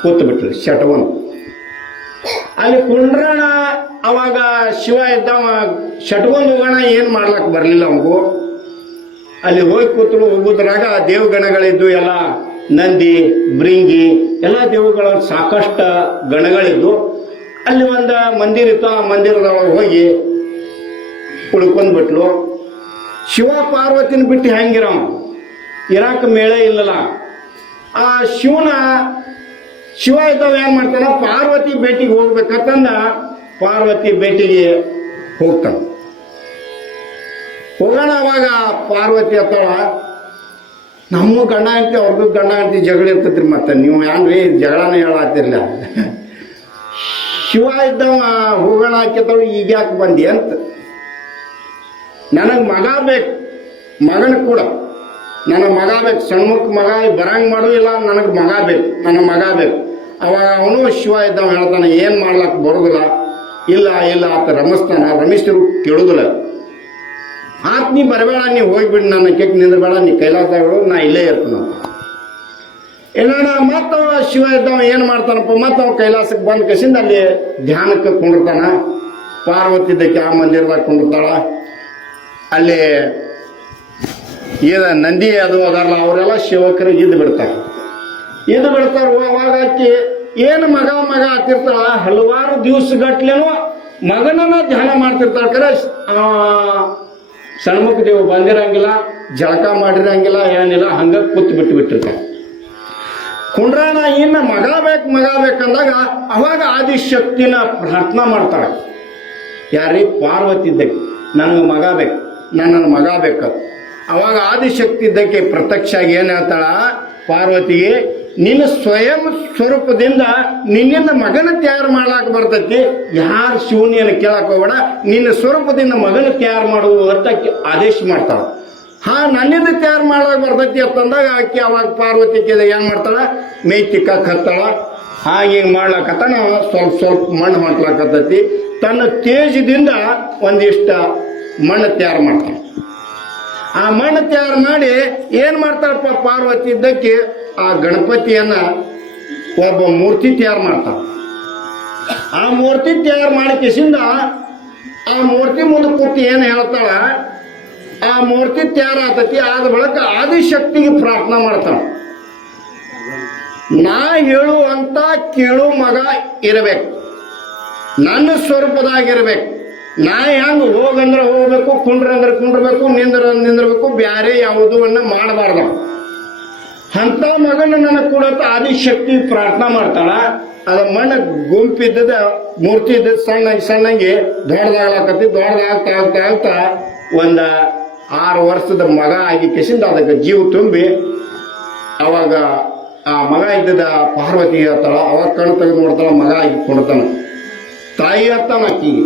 ಕೂತು ಬಿಟ್ರು ಶಟವನ್. ಅಲ್ಲಿ ಕುಂಡ್ರಣ ಅವಾಗ ಶಿವ ಇದ್ದವ ಶಟ್ಕೊಂಡ್ ಹೋಗೋಣ, ಏನ್ ಮಾಡ್ಲಾಕ್ ಬರ್ಲಿಲ್ಲ ಅವಂಗು. ಅಲ್ಲಿ ಹೋಗಿ ಕೂತರು. ಹೋಗುದ್ರಾಗ ದೇವಗಣಗಳಿದ್ದು, ಎಲ್ಲ ನಂದಿ ಭೃಂಗಿ ಎಲ್ಲ ದೇವಗಳ ಸಾಕಷ್ಟು ಗಣಗಳಿದ್ದು. ಅಲ್ಲಿ ಒಂದು ಮಂದಿರ ಇತ್ತು, ಆ ಮಂದಿರದೊಳಗೆ ಹೋಗಿ ಉಳ್ಕೊಂಡ್ಬಿಟ್ಲು. ಶಿವ ಪಾರ್ವತಿನ ಬಿಟ್ಟು ಹೆಂಗಿರವ, ಇರಾಕ ಮೇಳೆ ಇಲ್ಲಲ್ಲ. ಆ ಶಿವ ಇದ್ದವ ಏನ್ ಮಾಡ್ತಾನ, ಪಾರ್ವತಿ ಭೇಟಿಗೆ ಹೋಗ್ಬೇಕಂತಂದ ಪಾರ್ವತಿ ಭೇಟಿಗೆ ಹೋಗ್ತಾನ. ಹೋಗೋಣ. ಅವಾಗ ಪಾರ್ವತಿ ಹತ್ತಾಳ, ನಮ್ಮ ಗಂಡ ಅಂತಿ ಅವ್ರಿಗೂ ಗಂಡ ಅಂತಿ ಜಗಳ ಇರ್ತೈತ್ರಿ, ಮತ್ತೆ ನೀವು ಏನ್ರಿ ಜಗಳನ ಹೇಳತ್ತಿರ್ಲ. ಶಿವ ಇದ್ದವ ಹೋಗೋಣ ಹಾಕಿತ್ತವ, ಈಗ ಯಾಕೆ ಬಂದಿ ಅಂತ. ನನಗೆ ಮಗ ಬೇಕು, ಮಗನ ಕೂಡ ನನಗೆ ಮಗ ಬೇಕು, ಷಣ್ಮುಖ ಮಗ ಬರಂಗ್ ಮಾಡು, ಇಲ್ಲ ನನಗೆ ಮಗ ಬೇಕು, ನನಗೆ ಮಗ ಬೇಕು. ಅವಾಗ ಅವನು ಶಿವ ಇದ್ದವ ಹೇಳ್ತಾನೆ, ಏನ್ ಮಾಡ್ಲಕ್ ಬರೋದಿಲ್ಲ. ಇಲ್ಲ ಆತ ರಮಿಸ್ತಾನ, ರಮಿಸಿರು ಕೇಳುದಿಲ್ಲ. ಆತ್ ನೀ ಬರಬೇಡ, ನೀ ಹೋಗ್ಬಿಡಿ, ನನ್ನ ಕೆಕ್ ನಿಂದ್ರಬೇಡ, ನೀ ಕೈಲಾಸಗಳು, ನಾ ಇಲ್ಲೇ ಇರ್ತಾನ. ಏನಣ್ಣ ಮತ್ತವ ಶಿವ ಇದ್ದವ ಏನ್ ಮಾಡ್ತಾನಪ್ಪ, ಮತ್ತವ ಕೈಲಾಸಕ್ಕೆ ಬಂದ ಕಸಿಂದ ಅಲ್ಲಿ ಧ್ಯಾನಕ್ಕೆ ಕುಂಡಿರ್ತಾನ. ಪಾರ್ವತಿ ಇದ್ದಕ್ಕೆ ಆ ಮಂದಿರದಾಗ ಕುಂಡಿರ್ತಾಳ. ಅಲ್ಲಿ ನಂದಿ ಅದು ಅದಾರಲ್ಲ, ಅವರೆಲ್ಲ ಶಿವಕರಿಗೆ ಇದ್ದು ಬಿಡ್ತಾರೆ. ಅವಾಗ ಆಕಿ ಏನು ಮಗ ಆತಿರ್ತಾಳ. ಹಲವಾರು ದಿವಸಗಟ್ಲೇನು ಮಗನನ್ನ ಧ್ಯಾನ ಮಾಡ್ತಿರ್ತಾಳ. ಕರೆ ಷಣ್ಮುಖ ದೇವ್ ಬಂದಿರಂಗಿಲ್ಲ, ಜಳಕ ಮಾಡಿರಂಗಿಲ್ಲ, ಏನಿಲ್ಲ, ಹಂಗ ಕೂತ್ ಬಿಟ್ಟಿರ್ತಾಳೆ. ಕುಂಡ್ರಾಣ ಇನ್ನ ಮಗ ಬೇಕಂದಾಗ ಅವಾಗ ಆದಿಶಕ್ತಿನ ಪ್ರಾರ್ಥನಾ ಮಾಡ್ತಾಳೆ. ಯಾರೀ ಪಾರ್ವತಿ ಇದ್ದಕ್ಕೆ ನನಗೆ ಮಗ ಬೇಕು, ನನ್ನ ಮಗ ಬೇಕು. ಅವಾಗ ಆದಿಶಕ್ತಿ ಇದ್ದಕ್ಕೆ ಪ್ರತ್ಯಕ್ಷ ಆಗಿ ಏನ್ ಹೇಳ್ತಾಳ ಪಾರ್ವತಿಗೆ, ನಿನ್ನ ಸ್ವಯಂ ಸ್ವರೂಪದಿಂದ ನಿನ್ನಿಂದ ಮಗನ ತಯಾರು ಮಾಡ್ಲಾಕ ಬರ್ತೈತಿ. ಯಾರು ಶಿವನಿಯನ್ನು ಕೇಳಕ್ ಹೋಗ್ಬೇಡ, ನಿನ್ನ ಸ್ವರೂಪದಿಂದ ಮಗನ ತಯಾರು ಮಾಡುವ ಅಂತ ಆದೇಶ ಮಾಡ್ತಾಳ. ನನ್ನಿಂದ ತಯಾರು ಮಾಡ್ಲಾಕ ಬರ್ತೈತಿ ಅಂತಂದಾಗ ಆಕೆ ಅವಾಗ ಪಾರ್ವತಿ ಏನ್ ಮಾಡ್ತಾಳ, ಮೈ ತಿಕ್ಕಾಕ ಹತ್ತಾಳ. ಹಾಗೆ ಮಾಡ್ಲಾಕತ್ತಾನ, ಸ್ವಲ್ಪ ಮಣ್ಣು ಮಾಡ್ಲಾಕತ್ತೈತಿ. ತನ್ನ ತೇಜದಿಂದ ಒಂದಿಷ್ಟ ಮಣ್ಣು ತಯಾರು ಮಾಡ್ತಾಳ. ಆ ಮಣ್ಣು ತಯಾರು ಮಾಡಿ ಏನ್ ಮಾಡ್ತಾಳಪ್ಪ ಪಾರ್ವತಿ ಇದ್ದಕ್ಕೆ, ಆ ಗಣಪತಿಯನ್ನ ಒಬ್ಬ ಮೂರ್ತಿ ತಯಾರು ಮಾಡ್ತಾಳ. ಆ ಮೂರ್ತಿ ತಯಾರು ಮಾಡಿ ಕಿಸಿಂದ ಆ ಮೂರ್ತಿ ಮುಂದೆ ಕೂತಿ ಏನ್ ಹೇಳ್ತಾಳ, ಆ ಮೂರ್ತಿ ತಯಾರಾತತಿ. ಆದ ಬಳಿಕ ಆದಿಶಕ್ತಿಗೆ ಪ್ರಾರ್ಥನಾ ಮಾಡ್ತಾಳ. ನಾ ಹೇಳುವಂತ ಕೇಳು ಮಗ ಇರಬೇಕು, ನನ್ನ ಸ್ವರೂಪದಾಗಿರ್ಬೇಕು. ನಾ ಹೆಂಗ್ ಹೋಗಂದ್ರೆ ಹೋಗ್ಬೇಕು, ಕುಂಡ್ರಂದ್ರೆ ಕುಂಡ್ರಬೇಕು, ನಿಂದ್ರಬೇಕು, ಬ್ಯಾರೆ ಯಾವುದನ್ನ ಮಾಡಬಾರ್ದು. ಅಂತ ಮಗನ ನನಗೆ ಕೂಡ ಆದಿಶಕ್ತಿ ಪ್ರಾರ್ಥನಾ ಮಾಡ್ತಾಳ. ಅದ ಮಣ್ಣ ಗುಂಪಿದ್ದದ ಮೂರ್ತಿ ಇದ್ದ ಸಣ್ಣಂಗೆ ದೊಡ್ಡದಾಗ್ತಾ ಒಂದ 6 ವರ್ಷದ ಮಗ ಆಗಿ ಕಿಸಿಂದ ಅದಕ್ಕೆ ಜೀವ ತುಂಬಿ ಅವಾಗ ಆ ಮಗ ಇದ್ದದ ಪಾರ್ವತಿ ಹೇಳ್ತಾಳ. ಅವಾಗ ಕಣ್ಣು ತೆಗೆದು ನೋಡ್ತಾಳ, ಮಗ ಆಗಿ ಕೊಡ್ತಾನ. ತಾಯಿ ಹತ್ತಾನ ಅಕ್ಕಿಗೆ,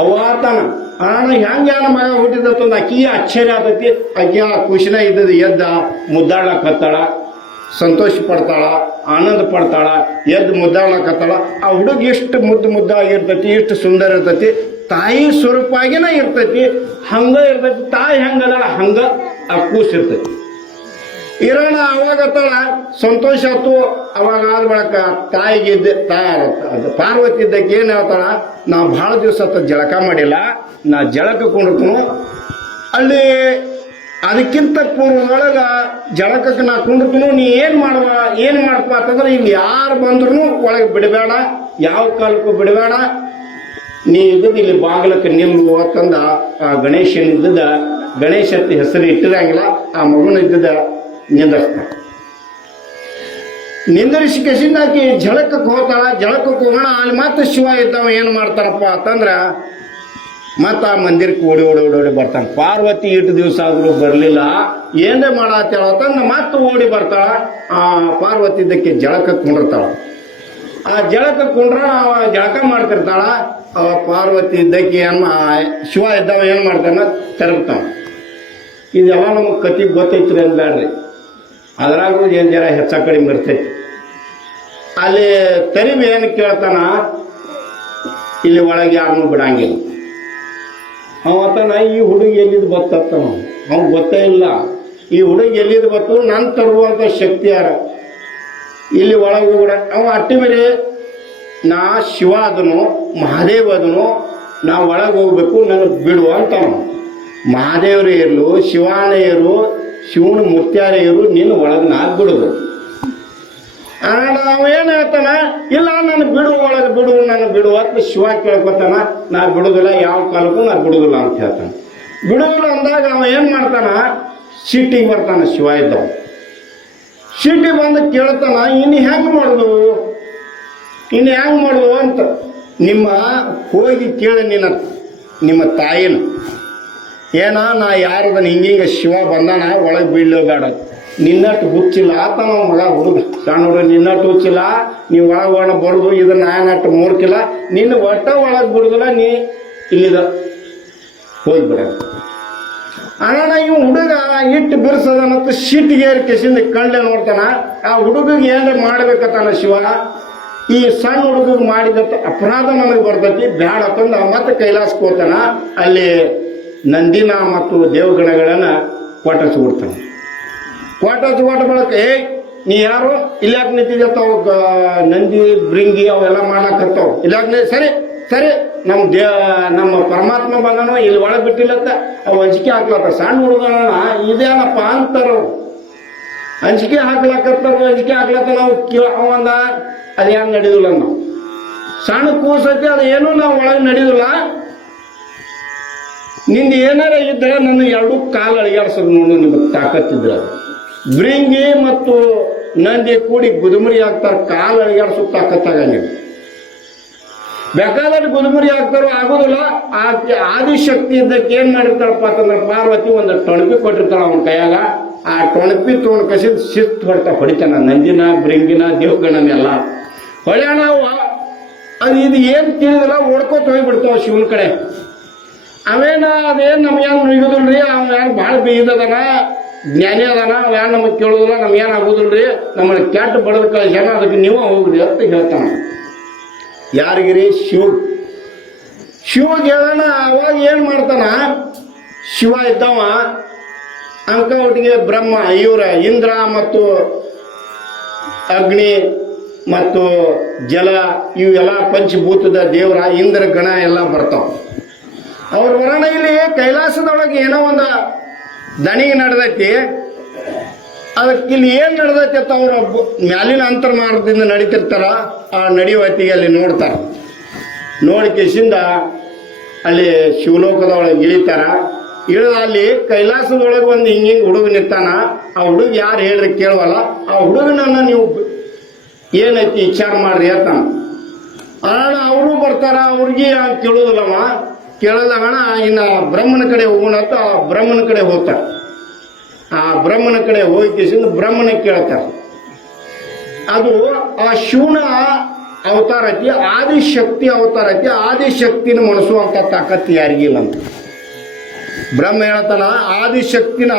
ಅವ್ವ ಆತಾನ, ಅಣ್ಣ ಹೆಂಗ ಮಗ ಹುಟ್ಟಿದಂತ ಅಕ್ಕಿ ಆಶ್ಚರ್ಯ ಆತೈತಿ. ಅಕ್ಕಿ ಆ ಖುಷಿನ ಇದ್ದದ ಎದ್ದ ಮುದ್ದಾಡ್ಲಕ್ ಹತ್ತಾಳ, ಸಂತೋಷ ಪಡ್ತಾಳ, ಆನಂದ ಪಡ್ತಾಳ, ಎದ್ದು ಮುದ್ದಾಡ್ಲಕ್ ಹತ್ತಾಳ. ಆ ಹುಡುಗ ಎಷ್ಟು ಮುದ್ದಾಗಿರ್ತೈತಿ, ಎಷ್ಟು ಸುಂದರ ಇರ್ತೈತಿ, ತಾಯಿ ಸ್ವರೂಪಾಗಿನ ಇರ್ತೈತಿ, ಹಂಗ ಇರ್ತೈತಿ. ತಾಯಿ ಹೆಂಗದಾಳ ಹಂಗ ಆ ಕೂಸ್ ಇರ್ತೈತಿ ಇರೋಣ. ಅವಾಗ ಹತ್ತಾಳ, ಸಂತೋಷ ಆಯ್ತು. ಅವಾಗ ಆದ ಬಳಕ ತಾಯಿಗೆ ಪಾರ್ವತಿ ಇದ್ದಕ್ಕೆ ಏನ್ ಹೇಳ್ತಾಳ, ನಾ ಬಹಳ ದಿವಸ ಜಳಕ ಮಾಡಿಲ್ಲ, ನಾ ಜಳಕ ಕುಂಡಿರ್ತೀನಿ. ಅಲ್ಲಿ ಅದಕ್ಕಿಂತ ಪೂರ್ವದೊಳಗ ಜಳಕಕ್ಕೆ ನಾ ಕುಂಡಿರ್ತೀನಿ. ನೀ ಏನ್ ಮಾಡಪ್ಪ ಅಂತಂದ್ರೆ, ಇಲ್ಲಿ ಯಾರು ಬಂದ್ರು ಒಳಗೆ ಬಿಡಬೇಡ, ಯಾವ ಕಾಲಕ್ಕೂ ಬಿಡಬೇಡ. ನೀ ಇದ್ದದ್ದು ಇಲ್ಲಿ ಬಾಗಿಲಕ್ಕೆ ನಿಲ್ಲು ಅಂತಂದ ಆ ಗಣೇಶನ ಇದ್ದದ ಗಣೇಶತ್ತಿ ಹೆಸರು ಇಟ್ಟಿರಂಗಿಲ್ಲ, ಆ ಮಗುನ ಇದ್ದದ ನಿಂದಿಸ್ತಾನೆ. ನಿಂದರಿಸಿ ಕೆಸಿಂದಾಕಿ ಜಳಕಕ್ಕೆ ಹೋಗ್ತಾಳ. ಜಳಕಕ್ಕೆ ಹೋಗೋಣ, ಅಲ್ಲಿ ಮತ್ತೆ ಶಿವ ಇದ್ದಾವ ಏನು ಮಾಡ್ತಾನಪ್ಪ ಅಂತಂದ್ರ ಮತ್ತ ಆ ಮಂದಿರಕ್ಕೆ ಓಡಿ ಓಡಿ ಓಡಿ ಓಡಿ ಬರ್ತಾನೆ. ಪಾರ್ವತಿ ಇಟ್ಟು ದಿವಸ ಆದ್ರೂ ಬರ್ಲಿಲ್ಲ, ಏನೇ ಮಾಡತ್ತೇಳ ಅಂತಂದ ಮತ್ತೆ ಓಡಿ ಬರ್ತಾಳ. ಆ ಪಾರ್ವತಿ ಇದ್ದಕ್ಕೆ ಜಳಕಕ್ಕೆ ಕುಂಡಿರ್ತಾಳ. ಆ ಜಳಕಕ್ಕೆ ಕುಂಡ್ರ ಅವ ಜಳಕ ಮಾಡ್ತಿರ್ತಾಳ. ಅವ ಪಾರ್ವತಿ ಇದ್ದಕ್ಕೆ ಶಿವ ಇದ್ದಾವ ಏನ್ ಮಾಡ್ತಾನ, ತೆರಗ್ತಾನ. ಇದೆಲ್ಲ ನಮಗೆ ಕತಿ ಗೊತ್ತೈತ್ರಿ ಅಂದ್ಬೇಡ್ರಿ, ಅದ್ರಾಗೂ ಏನ್ ಜರ ಹೆಚ್ಚ ಕಡಿಮೆ ಇರ್ತೈತಿ. ಅಲ್ಲಿ ತೆರಿವಿ ಏನು ಕೇಳ್ತಾನ, ಇಲ್ಲಿ ಒಳಗೆ ಯಾರನ್ನೂ ಬಿಡಂಗಿಲ್ಲ. ಅವತನ ಈ ಹುಡುಗಿ ಎಲ್ಲಿದ್ದು ಬತ್ತವ, ಅವ್ನು ಗೊತ್ತೇ ಇಲ್ಲ ಈ ಹುಡುಗಿ ಎಲ್ಲಿದ್ದು ಬತ್ತು, ನಾನು ತರುವಂತ ಶಕ್ತಿ ಯಾರ ಇಲ್ಲಿ ಒಳಗೆ ಕೂಡ ಅವ ಅಟ್ಟಿ ಮೇಲೆ ನಾ ಶಿವ ಅದನು ಮಹಾದೇವ ಅದನು, ನಾ ಒಳಗೆ ಹೋಗ್ಬೇಕು ನನಗೆ ಬಿಡು ಅಂತಾವ. ಮಹಾದೇವ್ರೇ ಇರ್ಲು, ಶಿವಾನೇ ಇರು, ಶಿವನ ಮುತ್ಯಾರೇ ಇರು, ನೀನು ಒಳಗೆ ನಾ ಬಿಡುದು. ಅವ ಏನ್ ಹೇಳ್ತಾನ, ಇಲ್ಲ ನಾನು ಬಿಡು, ಒಳಗೆ ಬಿಡು, ನಾನು ಬಿಡು ಅಂತ ಶಿವ ಕೇಳ್ಕೊತಾನ. ನಾ ಬಿಡುದಿಲ್ಲ, ಯಾವ ಕಾಲಕ್ಕೂ ನಾ ಬಿಡುದಿಲ್ಲ ಅಂತ ಹೇಳ್ತಾನ. ಬಿಡುದಿಲ್ಲ ಅಂದಾಗ ಅವ ಏನ್ ಮಾಡ್ತಾನ, ಸಿಟ್ಟಿಗೆ ಬರ್ತಾನ. ಶಿವ ಇದ್ದವ ಸಿಟ್ಟಿಗೆ ಬಂದು ಕೇಳ್ತಾನ, ಇನ್ನು ಹೆಂಗ್ ಮಾಡುದು, ಇನ್ನು ಹೆಂಗ್ ಮಾಡುದು ಅಂತ. ನಿಮ್ಮ ಹೋಗಿ ಕೇಳಿ ನಿಮ್ಮ ತಾಯಿನ, ಏನ ನಾ ಯಾರದ ಹಿಂಗಿಂಗ ಶಿವ ಬಂದಾನ, ಒಳಗೆ ಬೀಳೋ ಬೇಡ, ನಿನ್ನಟ್ಟು ಹುಚ್ಚಿಲ್ಲ ಆತ ನಾವು ಮಗ ಹುಡುಗ ಸಣ್ಣ ಹುಡುಗ, ನಿನ್ನಟ್ಟು ಹುಚ್ಚಿಲ್ಲ, ನೀವು ಒಳಗೆ ಒಣ ಬರುದು, ಇದು ನಾನಟ್ಟು ಮೂರ್ಕಿಲ್ಲ, ನಿನ್ನ ಒಟ್ಟ ಒಳಗೆ ಬಿಡುದಿಲ್ಲ, ನೀ ಇಲ್ಲಿದ ಹೋಗ್ಬಿಡ. ಅಣ್ಣ ಇವ್ ಹುಡುಗ ಇಟ್ಟು ಬಿರ್ಸದ ಮತ್ತು ಸಿಟ್ಟಿಗೇರಿ ಕೆಸಿಂದ ಕಳ್ಳೆ ನೋಡ್ತಾನ. ಆ ಹುಡುಗಿಗೆ ಏನ್ರ ಮಾಡ್ಬೇಕತ್ತಾನ ಶಿವ, ಈ ಸಣ್ಣ ಹುಡುಗಿಗೆ ಮಾಡಿದಂತ ಅಪರಾಧ ನನಗೆ ಬರ್ತೈತಿ, ಬ್ಯಾಡ ತಂದ ಮತ್ತೆ ಕೈಲಾಸಕ್ಕೆ ಹೋಗ್ತಾನ. ಅಲ್ಲಿ ನಂದಿನ ಮತ್ತು ದೇವಗಣಗಳನ್ನ ಕೊಟ್ಟಿಸ್ಬಿಡ್ತಾನೆ. ಕೊಟ್ಟ ಬಳಕ, ನೀ ಯಾರು ಇಲ್ಲಾಕ್ ನಿಂತಿದ್ದವ, ನಂದಿ ಬ್ರಿಂಗಿ ಅವೆಲ್ಲ ಮಾಡ್ಲಾಕತ್ತಾವ, ಇಲ್ಲಾಕ್ ಸರಿ ಸರಿ ನಮ್ಮ ಪರಮಾತ್ಮ ಬಂದನೋ ಇಲ್ಲಿ ಒಳಗೆ ಬಿಟ್ಟಿಲ್ಲತ್ತ ಅವು ಅಂಜಿಕೆ ಹಾಕ್ಲತ್ತ. ಸಣ್ಣ ಹುಡುಗನ ಇದೇನಪ್ಪ ಅಂತಾರ, ಅಂಜಿಕೆ ಹಾಕ್ಲಾಕತ್ತಾರ, ಅಂಜಿಕೆ ಹಾಕ್ಲತ್ತ. ನಾವು ಅವಂದ ಅದು ಹೆಂಗೆ ನಡೀದಿಲ್ಲ, ನಾವು ಸಣ್ಣ ಕೂಸೈತಿ, ಅದು ಏನೂ ನಾವು ಒಳಗೆ ನಡೀದಿಲ್ಲ, ನಿಂದು ಏನಾರ ಇದ್ರೆ ನನ್ನ ಎರಡು ಕಾಲು ಅಳಿಗಾಡ್ಸೋದು ನೋಡು, ನಿಮಗೆ ತಾಕತ್ತಿದ್ರ. ಬ್ರಿಂಗಿ ಮತ್ತು ನಂದಿ ಕೂಡಿ ಗುದುಮರಿ ಹಾಕ್ತಾರೆ, ಕಾಲು ಅಳಿಗಾಡ್ಸೋ ತಾಕತ್ತಾಗಂಗಿಲ್ಲ. ಬೇಕಾದ್ರೆ ಗುದುಮರಿ ಹಾಕ್ತಾರೋ ಆಗೋದಿಲ್ಲ. ಆದಿಶಕ್ತಿ ಇದ್ದಕ್ಕೆ ಏನ್ ಮಾಡಿರ್ತಾಳಪ್ಪ ಅಂತಂದ್ರೆ, ಪಾರ್ವತಿ ಒಂದು ಟೊಣಪಿ ಕೊಟ್ಟಿರ್ತಾಳ ಅವನ ಕೈಯಾಗ. ಆ ಟೊಣಪಿ ತೊಗೊಂಡು ಕಸಿದ್ ಶಿಸ್ತು ಹೊಡಿತಾನ. ನಂದಿನ ಬ್ರಿಂಗಿನ ದೇವಗಣನೆಲ್ಲ ಹೊಳ್ಯಾಣ. ಅದು ಇದು ಏನ್ ತಿಳಿದಿಲ್ಲ, ಓಡ್ಕೋತ ಹೋಗ್ಬಿಡ್ತಾವ ಶಿವನ ಕಡೆ. ಅವೇನ ಅದೇನು ನಮ್ಗೇನು ನುಯ್ಯೋದಿಲ್ರಿ, ಅವ್ನು ಯಾರು ಭಾಳ ಬೀದದಾನ, ಜ್ಞಾನಿ ಅದಾನ, ಯಾರು ನಮಗೆ ಕೇಳೋದಿಲ್ಲ, ನಮ್ಗೇನು ಆಗೋದಿಲ್ರಿ, ನಮ್ಮನ್ನ ಕೆಟ್ಟ ಬಡದ ಕಳಿಸ್ಯಾನ, ಅದಕ್ಕೆ ನೀವು ಹೋಗ್ರಿ ಅಂತ ಹೇಳ್ತಾನ. ಯಾರಿಗಿರಿ? ಶಿವಗೆ ಹೇಳೋಣ. ಅವಾಗ ಏನು ಮಾಡ್ತಾನ, ಶಿವ ಇದ್ದವ ಅಂಕ ಒಟ್ಟಿಗೆ ಬ್ರಹ್ಮ, ಇವರ ಇಂದ್ರ ಮತ್ತು ಅಗ್ನಿ ಮತ್ತು ಜಲ ಇವೆಲ್ಲ ಪಂಚಭೂತದ ದೇವರ ಇಂದ್ರ ಗಣ ಎಲ್ಲ ಬರ್ತಾವ. ಅವ್ರ ವರ್ಣ ಇಲ್ಲಿ ಕೈಲಾಸದೊಳಗೆ ಏನೋ ಒಂದು ದಣಿಗೆ ನಡೆದೈತಿ. ಅದಕ್ಕೆ ಇಲ್ಲಿ ಏನು ನಡೆದೈತಿ ಅಂತ ಅವ್ರು ಮ್ಯಾಲಿನ ಅಂತರ್ಮಾರ್ಗದಿಂದ ನಡೀತಿರ್ತಾರ. ಆ ನಡೆಯುವ ಹೊತ್ತಿಗೆ ಅಲ್ಲಿ ನೋಡ್ತಾರ. ನೋಡಿ ಕಿಸಿಂದ ಅಲ್ಲಿ ಶಿವಲೋಕದೊಳಗೆ ಇಳಿತಾರ. ಇಳಿದ ಅಲ್ಲಿ ಕೈಲಾಸದೊಳಗೆ ಒಂದು ಹಿಂಗಿಂಗ್ ಹುಡುಗ ನಿಂತಾನ. ಆ ಹುಡುಗ ಯಾರು ಹೇಳ್ರಿ ಕೇಳುವಲ್ಲ. ಆ ಹುಡುಗನನ್ನ ನೀವು ಏನೈತಿ ವಿಚಾರ ಮಾಡ್ರಿ ಅಂತಾನ. ಅಣ್ಣ ಅವರು ಬರ್ತಾರ, ಅವ್ರಿಗೆ ಕೇಳೋದಿಲ್ಲವ. ಕೇಳೋದಣ್ಣ ಇನ್ನು ಬ್ರಹ್ಮನ ಕಡೆ ಹೋಗೋಣ ಅಂತ ಆ ಬ್ರಹ್ಮನ ಕಡೆ ಹೋಗ್ತಾರ. ಆ ಬ್ರಹ್ಮನ ಕಡೆ ಹೋಗಿ ಕಿಸಿಂದ ಬ್ರಹ್ಮನ ಕೇಳ್ತಾರ. ಅದು ಆ ಶಿವನ ಅವತಾರ ಐತಿ, ಆದಿಶಕ್ತಿ ಅವತಾರ ಐತಿ. ಆದಿಶಕ್ತಿನ ಮನಸುವಂತ ತಾಕತ್ತು ಯಾರಿಗಿಲ್ಲ ಅಂತ ಬ್ರಹ್ಮ ಹೇಳ್ತಾನ. ಆದಿಶಕ್ತಿನ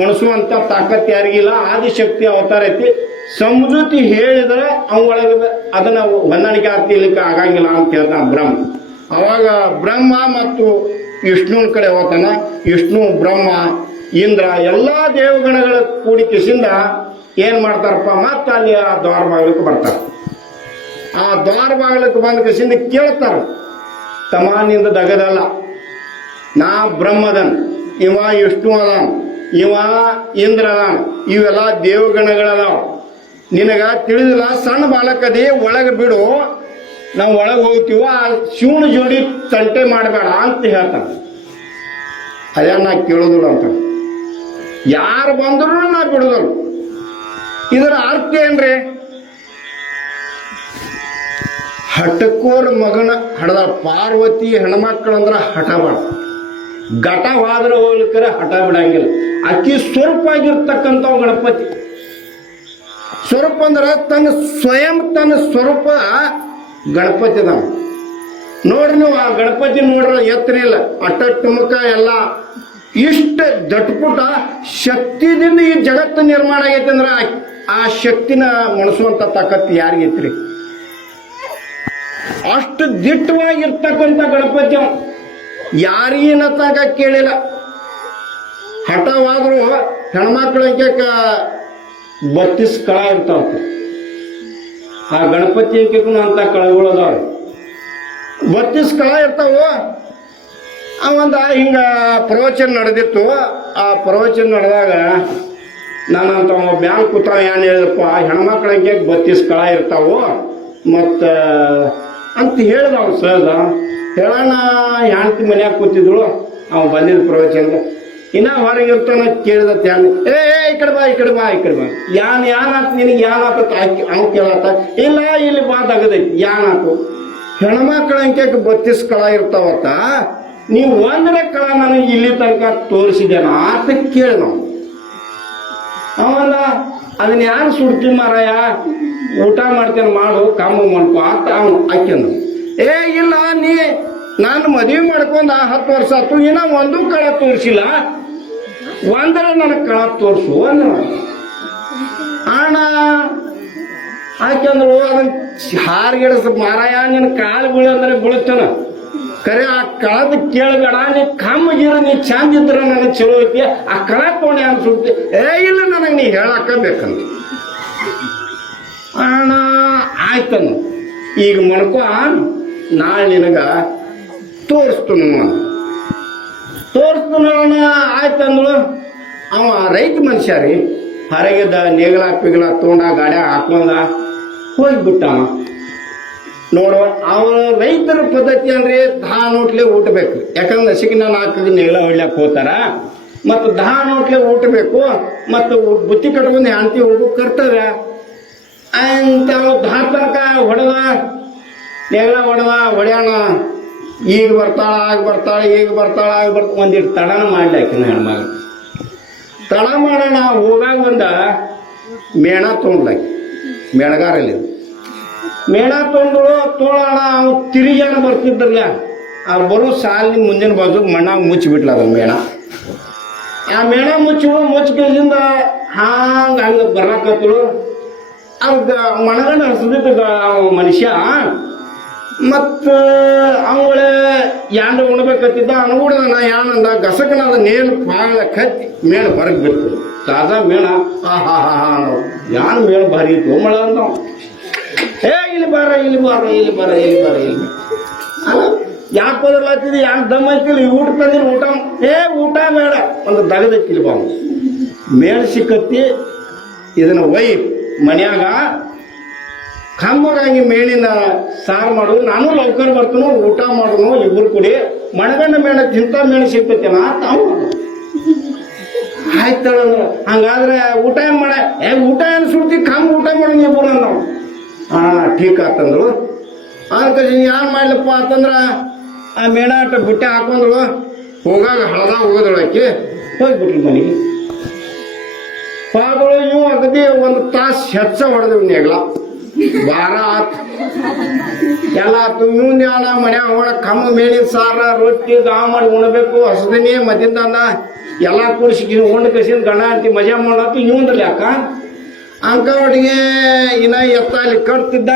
ಮನಸುವಂತ ತಾಕತ್ತು ಯಾರಿಗಿಲ್ಲ, ಆದಿಶಕ್ತಿ ಅವತಾರ ಐತಿ. ಸಮಜೂತಿ ಹೇಳಿದ್ರೆ ಅವುಗಳಿಗೆ ಅದನ್ನ ಹೊಂದಾಣಿಕೆ ಆಗ್ತಿಲಿಕ್ಕೆ ಆಗಂಗಿಲ್ಲ ಅಂತ ಹೇಳ್ತಾನ ಬ್ರಹ್ಮ. ಅವಾಗ ಬ್ರಹ್ಮ ಮತ್ತು ವಿಷ್ಣುವಿನ ಕಡೆ ಹೋಗ್ತಾನ. ವಿಷ್ಣು, ಬ್ರಹ್ಮ, ಇಂದ್ರ ಎಲ್ಲ ದೇವಗಣಗಳ ಕೂಡಿ ಕಿಸಿಂದ ಏನ್ ಮಾಡ್ತಾರಪ್ಪ, ಮತ್ತೆ ಅಲ್ಲಿ ಆ ದ್ವಾರ ಬಾಗಿಲಕ್ಕೆ ಬರ್ತಾರ. ಆ ದ್ವಾರ ಬಾಗಿಲಕ್ಕೆ ಬಂದ ಕಿಸಿಂದ ಕೇಳ್ತಾರ, ತಮಾನಿಂದ ದಗದಲ್ಲ, ನಾ ಬ್ರಹ್ಮದನ್, ಇವ ವಿಷ್ಣು ಅದಾನ, ಇವ ಇಂದ್ರ ಅದಾನ, ಇವೆಲ್ಲ ದೇವಗಣಗಳದಾವ. ನಿನಗ ತಿಳಿದಿಲ್ಲ, ಸಣ್ಣ ಬಾಲಕದಿ ಒಳಗೆ ಬಿಡು, ನಾವು ಒಳಗೆ ಹೋಗ್ತೀವೋ ಆ ಶಿವನ ಜೋಡಿ ತಂಟೆ ಮಾಡಬೇಡ ಅಂತ ಹೇಳ್ತಾನೆ. ಅದೇ ನಾ ಕೇಳೋದಿಲ್ಲ ಅಂತ, ಯಾರು ಬಂದ್ರು ನಾ ಬಿಡೋದಲ್ಲ. ಇದರ ಅರ್ಥ ಏನ್ರಿ? ಹಠಕೋರ್ ಮಗನ ಹಡದ ಪಾರ್ವತಿ ಹೆಣ್ಮಕ್ಳಂದ್ರ ಹಠ ಮಾಡ, ಘಟವಾದ್ರೆ ಹೋಗ್ಲಿಕ್ಕರೆ ಹಠ ಬಿಡಂಗಿಲ್ಲ. ಅಕ್ಕಿ ಸ್ವರೂಪ ಆಗಿರ್ತಕ್ಕಂಥ ಗಣಪತಿ. ಸ್ವರೂಪ ಅಂದ್ರೆ ತನ್ನ ಸ್ವಯಂ ತನ್ನ ಸ್ವರೂಪ ಗಣಪತಿ ಅದಾವ ನೋಡ್ರಿ. ನೀವು ಆ ಗಣಪತಿ ನೋಡ್ರ ಎತ್ತರ ಇಲ್ಲ, ಅಟ್ಟ ಮುಖ ಎಲ್ಲ ಇಷ್ಟ ದಟ್ಪುಟ ಶಕ್ತಿದಿಂದ ಈ ಜಗತ್ತು ನಿರ್ಮಾಣ ಆಗೈತೆ ಅಂದ್ರೆ ಆ ಶಕ್ತಿನ ಮಣಿಸುವಂತ ತಾಕತ್ತು ಯಾರಿಗೈತ್ರಿ? ಅಷ್ಟು ದಿಟ್ಟವಾಗಿರ್ತಕ್ಕಂಥ ಗಣಪತಿ ಯಾರಿಗಿನ ತನಕ ಕೇಳಿಲ್ಲ. ಹಠವಾದ್ರು ಹೆಣ್ಮಕ್ಳ 32 ಕಳ ಇರ್ತಾವ. ಆ ಗಣಪತಿ ಅಂಕಕ್ಕೂ ಅಂತ ಕಳಗಳು ಅದಾವ, 32 ಕಳ ಇರ್ತಾವ. ಒಂದು ಹಿಂಗ ಪ್ರವಚನ ನಡೆದಿತ್ತು. ಆ ಪ್ರವಚನ ನಡೆದಾಗ ನಾನಂತ ಬ್ಯಾಂಕ್ ಕೂತಾವ ಏನು ಹೇಳಿದಪ್ಪ, ಹೆಣ್ಮಕ್ಳ ಅಂಕಕ್ಕೆ 32 ಕಳ ಇರ್ತಾವು ಮತ್ತು ಅಂತ ಹೇಳ್ದ. ಅವ್ನು ಸಹಜ ಹೇಳೋಣ. ಹೆಣ್ತಿ ಮನ್ಯಾಗ ಕೂತಿದ್ರು, ಅವ ಬಂದಿದ್ದ ಪ್ರವಚನ. ಇನ್ನ ಹೊರಗಿರ್ತಾನ ಕೇಳಿದ ತ್ಯಾನ್, ಈ ಕಡೆ ಬಾ, ಈ ಕಡೆ ಬಾ, ಈ ಕಡೆ ಬಾ. ಯಾನಾತ್ ನಿನಗೆ ಯಾನಾತ ಅವ್ ಕೇಳತ್ತ. ಇಲ್ಲ ಇಲ್ಲಿ ಬಾ ತಗದೈತಿ. ಯಾನಾತು? ಹೆಣ್ಮಕ್ಳ ಅಂಕ್ಯಕ್ಕೆ 32 ಕಳ ಇರ್ತಾವತ್ತ, ನೀವು ಒಂದರ ಕಳ ನನಗೆ ಇಲ್ಲಿ ತನಕ ತೋರಿಸಿದೇನ ಅಂತ ಕೇಳಿ ನಾವು. ಅವಲ್ಲ ಅದನ್ನ ಯಾರು ಸುಡ್ತೀವಿ ಮಾರಾಯ, ಊಟ ಮಾಡ್ತೇನೆ ಮಾಡು, ಕಾಮ ಮಾಡ್ಕೊ ಅಂತ ಅವನು ಹಾಕ್ಯಂದ. ಇಲ್ಲ ನೀ ನಾನು ಮದುವೆ ಮಾಡ್ಕೊಂಡು 10 ವರ್ಷ ಆಯ್ತು, ಇನ್ನ ಒಂದು ಕಳ ತೋರಿಸಿಲ್ಲ, ಒಂದರ ನನಗೆ ಕಳ ತೋರಿಸು ಅಂದ. ಅಣ್ಣ ಹಾಕ್ಯಂದ್ರು. ಅದನ್ನ ಹಾರ್ಗಿಡಸ ಮಾರಾಯ, ನಿನ್ನ ಕಾಲು ಬೀಳ ಅಂದ್ರೆ ಬೀಳುತ್ತಾನ. ಕರೆ ಆ ಕಳದ ಕೇಳಬೇಡ, ನೀ ಕಮ್ಮಗಿರ, ನೀ ಚಂದ ಇದ್ರ ನನಗೆ ಚಲೋ ಐತಿ, ಆ ಕಳ ತೊಗೊಂಡೆ ಅನ್ಸುತ್ತೆ. ಇಲ್ಲ ನನಗೆ ನೀ ಹೇಳಕ್ಕಬೇಕಂತ. ಅಣ್ಣ ಆಯ್ತನು, ಈಗ ಮಣ್ಕೊ, ನಾಳೆ ನಿನಗ ತೋರಿಸ್ತು ನೋಡೋಣ ಆಯ್ತಂದ್ರು. ಅವ ರೈತ ಮನುಷ್ಯ ರೀ, ಹೊರಗಿದ್ದ ನೇಗಲ ಪಿಗಲ ತೊಗೊಂಡ ಗಾಡ್ಯಾಗ ಹಾಕೊಂಡ ಹೋಗ್ಬಿಟ್ಟವ. ನೋಡುವ ಅವ್ರ ರೈತರ ಪದ್ಧತಿ ಅಂದ್ರೆ ನೋಟ್ಲೆ ಊಟಬೇಕು. ಯಾಕಂದ್ರೆ ಹಸಿಗಿನ 4 ನೇಗಲ ಹೊಡ್ಲಿಕ್ಕೆ ಹೋಗ್ತಾರ, ಮತ್ತು ನೋಟ್ಲೆ ಊಟಬೇಕು, ಮತ್ತು ಬುತ್ತಿ ಕಟ್ಕೊಂಡು ಹೆಂಡತಿ ಹೋಗು ಕರ್ತವ್ಯ ಅಂತ. ತನಕ ಹೊಡೆದ, ನೇಗಲ ಹೊಡ್ಯಾಣ. ಈಗ ಬರ್ತಾಳ, ಆಗ ಬರ್ತಾಳೆ, ಈಗ ಬರ್ತಾಳ, ಆಗ ಬರ್ತಾಳೆ. ಒಂದಿಟ್ಟು ತಡನ ಮಾಡ್ಲಾಕಿನ ಹೆಣ್ಮಗ. ತಡ ಮಾಡೋಣ ಹೋಗಾಗ ಒಂದ ಮೇಣ ತೊಗೊಂಡ್ಲಾಕಿ, ಮೇಣಗಾರಲ್ಲಿ ಮೇಣ ತೋಳೋಣ. ಅವ್ನು ತಿರುಗಾನ ಬರ್ತಿದ್ರಲ್ಲ, ಆ ಬರೋ ಸಾಲಿನ ಮುಂದಿನ ಬಾಜು ಮಣ್ಣಾಗ ಮುಚ್ಚಿಬಿಟ್ಲ ಅದ ಮೇಣ. ಆ ಮೇಣ ಮುಚ್ಚಿಕೆಯಿಂದ ಹಂಗೆ ಬರ್ಲಾಕತ್ತಳು. ಅದ ಮಣಗಂಡ ಹಸಿದಿದ್ದ ಮನುಷ್ಯ. ಮತ್ತು ಅವಳೆ ಯಾಂಡ ಉಣ್ಬೇಕತ್ತಿದ್ದ, ಅನ್ಗೂಡದ ಯಾನಂದ ಗಸಕನಾದ ನೇಲು ಪಾಳ ಕತ್ತಿ ಮೇಣ ಹೊರಗೆ ಬಿತ್ತು. ತಾಜಾ ಮೇಣ. ನಾವು ಯಾನು ಮೇಣ ಭಾರಿ ಇತ್ತು ಮಳ ಅಂತ. ಇಲ್ಲಿ ಬಾರ, ಇಲ್ಲಿ ಬಾರ, ಇಲ್ಲಿ ಬಾರ, ಇಲ್ಲಿ ಬಾರ, ಇಲ್ಲಿ ಅಲ್ಲ ಯಾಕೆ ಬದಲಾಗ್ತಿದ್ವಿ, ಯಾಕೆ ದಮ್ ಐತಿಲ್ಲ, ಊಟ ತಂದಿಲ್ಲ, ಊಟ ಬೇಡ, ಒಂದು ದಗದೈತಿಲ್ಲ ಬಾ. ಮೇಣ ಸಿಕ್ಕತ್ತಿ, ಇದನ್ನ ಮನ್ಯಾಗ ಕಂಬಗಾಗಿ ಮೇಣಿನ ಸಾರು ಮಾಡೋದು. ನಾನು ಲೌಕರ್ ಬರ್ತಾನು, ಊಟ ಮಾಡೋನು, ಇಬ್ಬರು ಕೂಡಿ ಮಣಗಂಡ ಮೇಣ ಇಂಥ ಮೇಣ ಸಿಗ್ತೈತೇನ ಅಂತ ಅವನು. ಆಯ್ತಳ. ಹಂಗಾದ್ರೆ ಊಟ ಏನು ಮಾಡ, ಊಟ ಏನು ಸುಡ್ತಿ, ಕಂಬ ಊಟ ಮಾಡೋಣ ಇಬ್ಬರು ನಾವು. ಠೀಕ್ ಆತಂದ್ರು. ಅದಕ್ಕೆ ಏನು ಮಾಡ್ಲಪ್ಪ ಅಂತಂದ್ರೆ ಆ ಮೇಣಾಟ ಬುಟ್ಟೆ ಹಾಕೊಂಡ್ರು. ಹೋಗಾಗ ಹಳದ ಹೋಗೋದೊಳಕ್ಕೆ ಹೋಗ್ಬಿಟ್ರಿ ಮನೆಗೆ. ಪಾದಳು ಇವು ಅಗದಿ 1 ತಾಸು ಹೆಚ್ಚ ಹೊಡೆದವ್ ನೇಗ್ಲ. ಬಾರ ಆತು, ಎಲ್ಲ ಆತು. ಇವನ್ ಯಾಲ ಮನ್ಯಾಗ ಹೋಗೋಣ, ಕಮ್ಮ ಮೇಣಿನ ಸಾರ ರೊಟ್ಟಿ ಗಾವ್ ಮಾಡಿ ಉಣ್ಬೇಕು. ಹಸದಿನಿ ಮದ್ದಿಂದ ಎಲ್ಲ ಕೂಡಿಸಿ ಉಂಡು ಕಸಿನ ಗಂಡ ಅಂತಿ ಮಜಾ ಮಾಡತ್ತು. ಇವಂದ್ರಲ್ಲಿ ಯಾಕ ಅಂಕ ಒಟ್ಟಿಗೆ ಇನ್ನ ಎತ್ತಲ್ಲಿ ಕಟ್ತಿದ್ದ.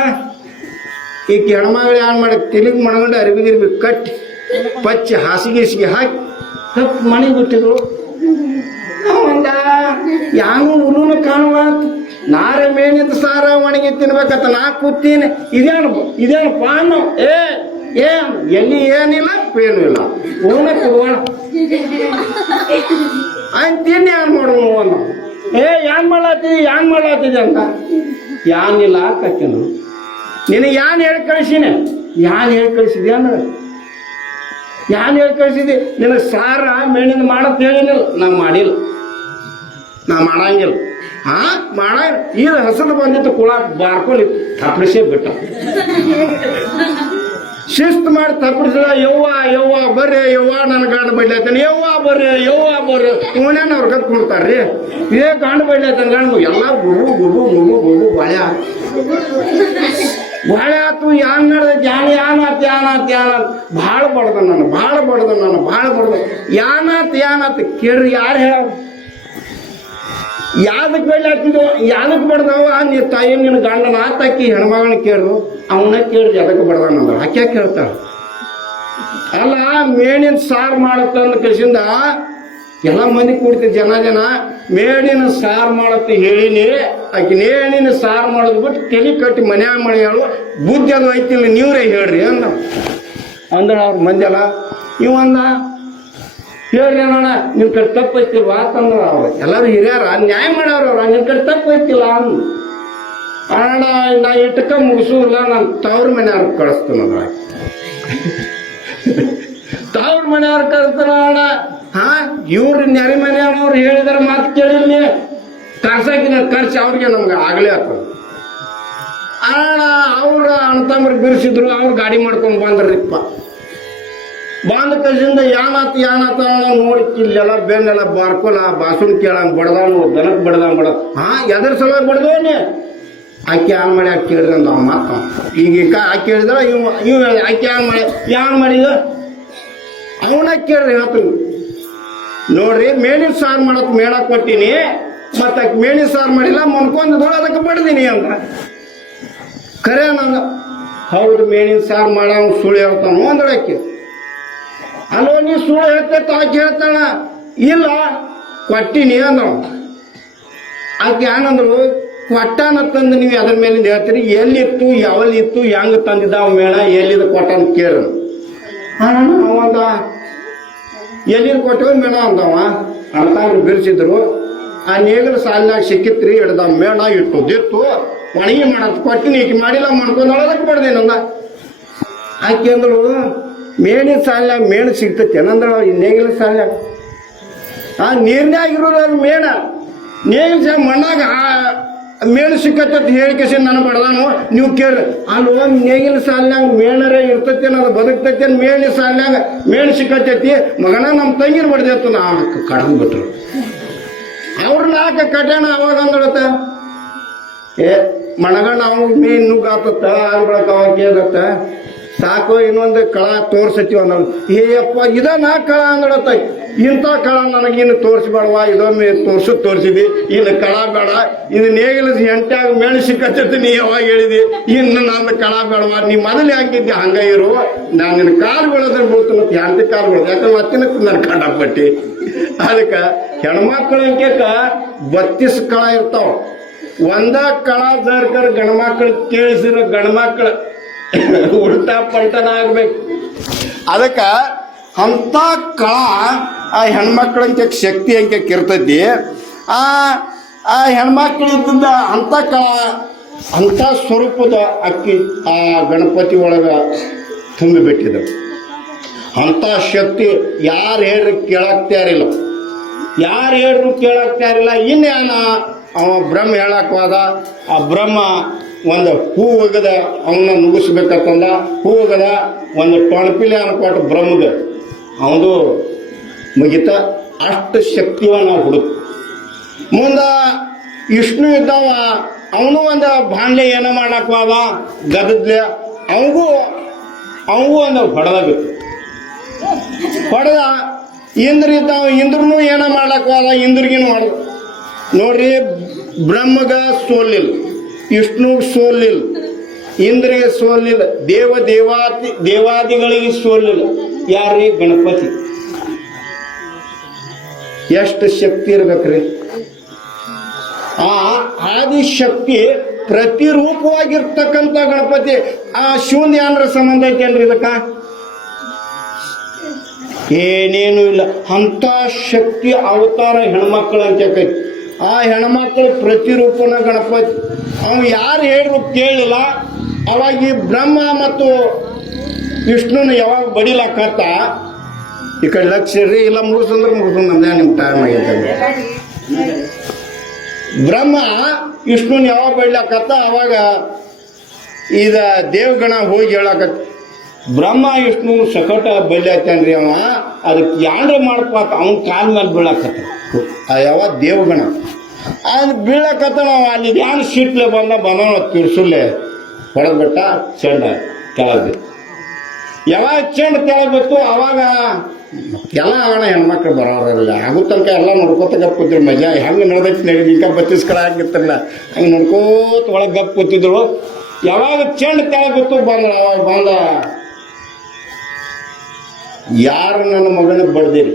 ಈ ಹೆಣ್ಮಗಳು ಏನು ಮಾಡಿ ತಿಲಿಗೆ ಮಣಗಂಡು ಅರಿಬಿಗಿರ್ಬಿ ಕಟ್ಟಿ ಪಚ್ಚಿ ಹಾಸಿಗೆ ಹಾಕಿ ತಪ್ಪು ಮನೆಗೆ ಬಿಟ್ಟಿದ್ರು. ಅವಂದ ಯಾನು ಉರುನು ಕಾಣುವ ನಾರೆ ಮೇಣಿದ ಸಾರ ಒಣಗಿ ತಿನ್ಬೇಕಂತ ನಾ ಕೂತೀನಿ. ಇದೇನು ಪಾನ ಎಲ್ಲಿ ಏನಿಲ್ಲ ಪೇನು ಇಲ್ಲ, ಓಣ ಕೊಡುವಣ ಅಂತೀನಿ. ಏನು ಮಾಡುವ ಏನ್ ಮಾಡ್ಲಾತಿದಿ ಅಂತ ಯಾನಿಲ್ಲ ಕಟ್ಟಿನು. ನಿನಗೆ ಯಾನ್ ಹೇಳಿ ಕಳಿಸಿನಿ? ಯಾನ್ ಹೇಳಿ ಕಳಿಸಿದೆ ಅಂದ್ರೆ ಯಾನ್ ಹೇಳಿ ಕಳಿಸಿದೆ? ನಿನಗೆ ಸಾರ ಮೇಣಿಂದ ಮಾಡತ್ ಹೇಳಿನಿಲ್ಲ, ನಾ ಮಾಡಿಲ್ಲ, ನಾ ಮಾಡಂಗಿಲ್ಲ. ಹಾ ಮಾಡ ಈಗ ಹಸದು ಬಂದಿತ್ತು ಕುಳ ಬಾರ್ಕೊಲಿ ತಪ್ಪಡಿಸೇ ಬಿಟ್ಟ. ಶಿಸ್ತು ಮಾಡಿ ತಪ್ಪಡಿಸಿದ. ಯವ್ವ ಬರ್ರಿ ಯವ್ವ ನನ್ನ ಗಂಡ ಬಡ್ಲೈತಾನೆ, ಬರ್ರಿ ಓಣ್ಯಾನ ಅವ್ರ ಕತ್ ಕೊಡ್ತಾರ್ರಿ. ಇದೇ ಗಂಡ ಬಡ್ಲೈತಾನೆ, ಗಂಡು ಎಲ್ಲ ಗುಬು ಬಾಳೆ ಆತು. ಯಾನ್ ನಡೆದ ಯಾನಾತ್ ಭಾಳ ಬಡ್ದ ಯಾನಾತ್ ಕೇಳ್ರಿ. ಯಾರು ಹೇಳ ಯಾವ್ದಕ್ಕೆ ಬೆಳ್ಳಿ ಹಾಕಿದ್ದು, ಯಾವ್ದಕ್ಕೆ ಬಡ್ದವ? ನೀ ತಾಯಿ ನಿನ್ನ ಗಂಡನ ಆತಾಕಿ ಹೆಣ್ಮಗನ ಕೇಳು, ಅವನ ಕೇಳಿದ್ರೆ ಅದಕ್ಕೆ ಬಡ್ದಾನಂದ್ರ ಆಕೆ ಕೇಳ್ತಾಳ. ಅಲ್ಲ ಮೇಣಿನ ಸಾರು ಮಾಡತ್ತಂದ ಕಸಿಂದ ಎಲ್ಲ ಮಂದಿ ಕೂಡ್ತಿ ಜನ ಮೇಣಿನ ಸಾರು ಮಾಡತ್ತ ಹೇಳಿನಿ. ಆಕೆ ನೇಣಿನ ಸಾರು ಮಾಡೋದು ಬಿಟ್ಟು ತಲೆ ಕಟ್ಟಿ ಮನ್ಯಾಗ ಮಳೆಯಾಳು ಬುದ್ಧಿ ಅದು ಐತಿಲ್ಲ, ನೀವ್ರೇ ಹೇಳ್ರಿ ಅಂದ್ರೆ ಅವ್ರ ಮಂದಿ ಅಲ್ಲ. ಇವಂದ ಹೇಳ್ರಿ ನೋಡ ನಿನ್ ಕಡೆ ತಪ್ಪು ಐತಿಲ್ವಾ ಅಂತಂದ್ರ ಅವ್ರು ಎಲ್ಲರೂ ಹಿರಿಯಾರ ನ್ಯಾಯ ಮಾಡ್ಯಾರ. ಅವ್ರ ನಿನ್ ಕಡೆ ತಪ್ಪು ಐತಿಲ್ಲ ಅಣ್ಣ, ನಾ ಇಟ್ಕ ಮುಗಿಸೋದಿಲ್ಲ, ನಾನು ತವ್ರ ಮನೆಯವ್ರ ಕಳಿಸ್ತಾನಲ್ಲ. ತವ್ರ ಮನೆಯವ್ರ ಕಳಿಸ್ತಾನ ಅಣ್ಣ. ಹಾ ಇವ್ರ ನೆರೆ ಮನೆಯವ್ರು ಹೇಳಿದಾರೆ ಮಾತು ಕೇಳಿಲ್ಲ, ಕರ್ಸಾಕಿನ ಖರ್ಚು ಅವ್ರಿಗೆ ನಮ್ಗೆ ಆಗ್ಲೇ ಆಗ್ತದೆ ಅಣ್ಣ. ಅವ್ರ ಅಣ್ತಂಬ್ರಿಗೆ ಬಿರ್ಸಿದ್ರು, ಅವ್ರು ಗಾಡಿ ಮಾಡ್ಕೊಂಡು ಬಂದ್ರಿಪ್ಪ. ಬಾಂಧ ಕಸಿಂದ ಯಾನಾತ ನೋಡಿ ಇಲ್ಲೆಲ್ಲ ಬೆನ್ನೆಲ್ಲ ಬಾರ್ಕೊಲ್ಲ, ಬಾಸುನ್ ಕೇಳಂಗ್ ಬಡ್ದಾನು, ದನಕ್ ಬಡ್ದಂಗ್ ಬಡ. ಹಾ ಎದ್ರ ಸಲ ಬಡ್ದೋನಿ? ಆಕೆ ಯಾನ್ ಮಾಡಿ ಆಕೆ ಕೇಳಿದಂತ ಅವ ಮಾತ. ಈಗ ಆಕೆ ಹೇಳಿದ್ರ ಇವ್ ಆಕೆ ಯಾನ್ ಮಾಡಿದ ಅವನ ಕೇಳ್ರಿ. ಹೇಳ್ತೀನಿ ನೋಡ್ರಿ, ಮೇಣಿನ ಸಾರು ಮಾಡಕ್ ಮೇಣ ಕೊಟ್ಟಿನಿ, ಮತ್ತ ಮೇಣಿನ ಸಾರು ಮಾಡಿಲ್ಲ, ಮುನ್ಕೊಂಡ್ ಅದಕ್ಕೆ ಬಡ್ದೀನಿ ಅಂತ ಖರೆ ನಂಗ. ಹೌದು ಮೇಣಿನ ಸಾರು ಮಾಡ ಸುಳ್ಳು ಹೇಳ್ತಾನು ಅಂದಳಕ್ಕೆ. ಅಲ್ಲೋ ನೀ ಸುಳ್ಳು ಹೇಳ್ತೈತ ಆಕೆ ಹೇಳ್ತಾಳ, ಇಲ್ಲ ಕೊಟ್ಟಿನಿ ಅಂದವ. ಆಕೆ ಏನಂದ್ರು, ಕೊಟ್ಟಾನ ತಂದು ನೀವು ಅದ್ರ ಮೇಲಿಂದ ಹೇಳ್ತೀರಿ, ಎಲ್ಲಿತ್ತು ಯಾವಲ್ಲಿತ್ತು ಹೆಂಗ್ ತಂದಿದ್ದ ಅವ ಮೇಳ, ಎಲ್ಲಿದ ಕೊಟ್ಟ ಅಂತ ಕೇಳ. ಅವಂದ ಎಲ್ಲಿದ್ ಕೊಟ್ಟವ ಮೇಣ ಅಂದವ. ಅಣ್ತಾವ್ರು ಬಿರ್ಸಿದ್ರು. ಆ ನೇಗಲ ಸಾಲಿನಾಗ ಸಿಕ್ಕಿತ್ರಿ, ಹಿಡ್ದ ಮೇಣ ಇಟ್ಟು ದಿತ್ತು ಒಣಗಿ ಮಾಡತ್ ಕೊಟ್ಟಿನಿ. ಈಕೆ ಮಾಡಿಲ್ಲ, ಮಾಡ್ಕೊಂಡು ಅದಕ್ಕೆ ಬಡ್ದೇನಂದ. ಆಕೆ ಅಂದಳು, ಮೇಣಿನ ಸಾಲಿನಾಗ ಮೇಣ ಸಿಗ್ತೈತಿ ಏನಂದ್ರ ಈ ನೇಗಿಲ ಸಾಲಿನಾಗ. ಆ ನೀರ್ನಾಗಿರೋದು ಅದು ಮೇಣ, ನೇಗಿಲ ಸಾಲ ಮಣ್ಣಾಗ ಮೇಣ ಸಿಕ್ಕತ್ತ ಹೇಳಿಕೆಸಿ ನನಗೆ ಬಡ್ದಾನು. ನೀವು ಕೇಳ್ರಿ, ಅಲ್ವ ನೇಗಿಲ ಸಾಲಿನಾಗ ಮೇಣರೇ ಇರ್ತೈತಿ, ಅದು ಬದುಕ್ತೈತಿ. ಮೇಣಿನ ಸಾಲಿನಾಗ ಮೇಣ ಸಿಕ್ಕತ್ತೈತಿ ಮಗನ ನಮ್ಮ ತಂಗಿನ ಬಡ್ದೈತು. ನಾ ಕಡ್ದು ಬಿಟ್ರು ಅವ್ರನ್ನ ಹಾಕ ಕಟ್ಯಾಣ. ಅವಾಗ ಅಂದಳತ್ತ, ಏ ಮಣಗಣ್ಣ ಅವಾಗ ಮೀನ್ ನುಗ್ಗಾತತ್ತ, ಆಗ್ಬಿಡಕ ಅವಾಗ ಕೇಳತ್ತ, ಸಾಕು ಇನ್ನೊಂದು ಕಳ ತೋರ್ಸತ್ತೀವಿ ಅಂದಳು. ಏಯಪ್ಪ ಇದ ನಾ ಕಳ ಅಂದಳತ್ತ. ಇಂಥ ಕಳ ನನಗಿನ್ನು ತೋರಿಸ್ಬೇಡವಾ, ಇದೊಮ್ಮೆ ತೋರಿಸಿದ್ವಿ, ಇನ್ನು ಕಳ ಬೇಡ, ಇದು ನೇಗಿಲದ ಹೆಂಟ್ಯಾಗ ಮೇಣ ಸಿಕ್ಕತ್ತೈತಿ, ನೀ ಯಾವಾಗ ಹೇಳಿದಿ, ಇನ್ನು ನನ್ನ ಕಳ ಬೇಡವಾ, ನೀ ಮೊದಲು ಹಾಕಿದ್ದೆ ಹಂಗ ಇರು, ನಾನು ನಿನ್ನ ಕಾಲು ಬೀಳೋದ್ರ ಬೀಳ್ತು, ಮತ್ತೆ ಹೆಂಡತಿ ಕಾಲು ಬೀಳೋದು, ಯಾಕಂದ್ರೆ ಮತ್ತಿನ ನನ್ನ ಕಂಡಪಟ್ಟಿ. ಅದಕ್ಕೆ ಹೆಣ್ಮಕ್ಳ ಅಂಕ್ಯಕ್ಕ 32 ಕಳ ಇರ್ತಾವ. ಒಂದ ಕಳ ಜರ್ಕರ್ ಗಂಡ್ಮಕ್ಳು ಕೇಳಿಸಿರೋ ಗಂಡ್ಮಕ್ಳು ಉಲ್ಟಾ ಪಲ್ಟನ ಆಗ್ಬೇಕು. ಅದಕ್ಕ ಅಂತ ಕಳ ಆ ಹೆಣ್ಮಕ್ಳಂಕ ಶಕ್ತಿ ಅಂಕ ಇರ್ತೈತಿ. ಆ ಹೆಣ್ಮಕ್ಳು ಇದ್ದ ಅಂತ ಕಳ ಅಂತ ಸ್ವರೂಪದ ಅಕ್ಕಿ ಆ ಗಣಪತಿ ಒಳಗ ತುಂಬಿಬಿಟ್ಟಿದ್ರು. ಅಂತ ಶಕ್ತಿ ಯಾರು ಹೇಳ್ರಿ ಕೇಳಾಕ್ತಾರಿಲ್ಲ, ಯಾರು ಹೇಳ್ರು ಕೇಳಾಕ್ತಾರಿಲ್ಲ. ಇನ್ನೇನ ಅವ ಬ್ರಹ್ಮ ಹೇಳಕ್ವಾದ. ಆ ಬ್ರಹ್ಮ ಒಂದು ಹೂ ಒಗದ ಅವನ್ನ ನುಗ್ಗಿಸ್ಬೇಕಂದ, ಹೂ ಒಗದ ಒಂದು ಟೊಣಪಿಲೆ ಅನ್ಕೊಟ್ಟು ಬ್ರಹ್ಮಗೆ ಅವನು ಮುಗಿತ. ಅಷ್ಟು ಶಕ್ತಿವ ನಾವು ಹುಡುಕ್ ಮುಂದ ವಿಷ್ಣು ಇದ್ದವ, ಅವನು ಒಂದು ಬಾಂಡ್ಲೆ ಏನೋ ಮಾಡಕ್ವಾದ ಗದದ್ಲೆ, ಅವಗೂ ಒಂದು ಹೊಡೆದಬೇಕು. ಹೊಡೆದ ಇಂದ್ರ ಇದ್ದಾವ, ಇಂದ್ರನು ಏನೋ ಮಾಡ್ಲಕ್ವಾದ, ಇಂದ್ರಿಗಿನೂ ಹೊಡೆದ. ನೋಡ್ರಿ, ಬ್ರಹ್ಮಗ ಸೋಲಿಲ್ಲ, ವಿಷ್ಣುಗೆ ಸೋಲಿಲ್ಲ, ಇಂದ್ರಿಗೆ ಸೋಲಿಲ್ಲ, ದೇವಾದಿಗಳಿಗೆ ಸೋಲಿಲ್ಲ. ಯಾರೀ? ಗಣಪತಿ. ಎಷ್ಟು ಶಕ್ತಿ ಇರ್ಬೇಕ್ರಿ? ಆ ಆದಿಶಕ್ತಿ ಪ್ರತಿರೂಪವಾಗಿರ್ತಕ್ಕಂಥ ಗಣಪತಿ. ಆ ಶಿವನ್ ಏನ್ರ ಸಂಬಂಧ ಐತೇನ್ರಿ ಇದಕ್ಕ? ಏನೇನು ಇಲ್ಲ. ಅಂತ ಶಕ್ತಿ ಅವತಾರ ಹೆಣ್ಮಕ್ಳು ಅಂತ. ಆ ಹೆಣ್ಮಕ್ಳು ಪ್ರತಿರೂಪನ ಗಣಪತಿ. ಅವ್ ಯಾರು ಹೇಳ್ರು ಕೇಳಿಲ್ಲ, ಅವಾಗ ಈ ಬ್ರಹ್ಮ ಮತ್ತು ವಿಷ್ಣುನ ಯಾವಾಗ ಬಡಿಲಾಕತ್ತ ಈ ಕಡೆ ಲಕ್ಷ ರೀ ಇಲ್ಲ ಮುಗಿಸಂದ್ರೆ ನಮ್ದೇ ನಿಮ್ಮ ಟೈಮ್ ಆಗೈತೆ. ಬ್ರಹ್ಮ ವಿಷ್ಣುನ ಯಾವಾಗ ಬಡಿಲಾಕತ್ತ ಅವಾಗ ಇದ ದೇವಗಣ ಹೋಗಿ ಹೇಳಾಕತ್ತ ಬ್ರಹ್ಮ ವಿಷ್ಣು ಸಕಟ ಬೈಲಾತೇನ್ರಿ ಅವ ಅದಕ್ಕೆ ಯಾಂಡ್ರೆ ಮಾಡಪ್ಪ ಅವನ ಕಾಲ ಮೇಲೆ ಬೀಳಾಕತ್ತ ಯಾವ ದೇವಗಣ ಅದು ಬೀಳಕತ್ತ ನಾವು ಅಲ್ಲಿ ಧ್ಯಾನ ಸಿಟ್ಲೆ ಬಂದವ ತಿರ್ಸುಲೆ ಹೊಡೆದ್ಬಿಟ್ಟ ಚೆಂಡ ಕೆಳಗೆ. ಯಾವಾಗ ಚೆಂಡ ಕೆಳಗೆ ಬಿತ್ತು ಅವಾಗ ಎಲ್ಲ ಆಗೋಣ ಹೆಣ್ಮಕ್ಳು ಬರೋರಲ್ಲ ಆಗೋ ತನಕ ಎಲ್ಲ ನೋಡ್ಕೋತ ಗಪ್ ಕೂತಿದ್ರು. ಮಜಾ ಹೆಂಗೆ ನಡೆದೈತಿ ನಡೀಲಿ ಈಗ ಬತ್ತಿಸ್ಕರ ಆಗಿರ್ತಾರಲ್ಲ ಹಂಗೆ ನೋಡ್ಕೋತ ಒಳಗೆ ಗಪ್ ಕೂತಿದ್ರು. ಯಾವಾಗ ಚೆಂಡ ಕೆಳಗೆ ಬಿತ್ತು ಬಂದ್ರ ಅವಾಗ ಬಂದ ಯಾರು ನನ್ನ ಮಗನ ಬಡ್ದಿರಿ,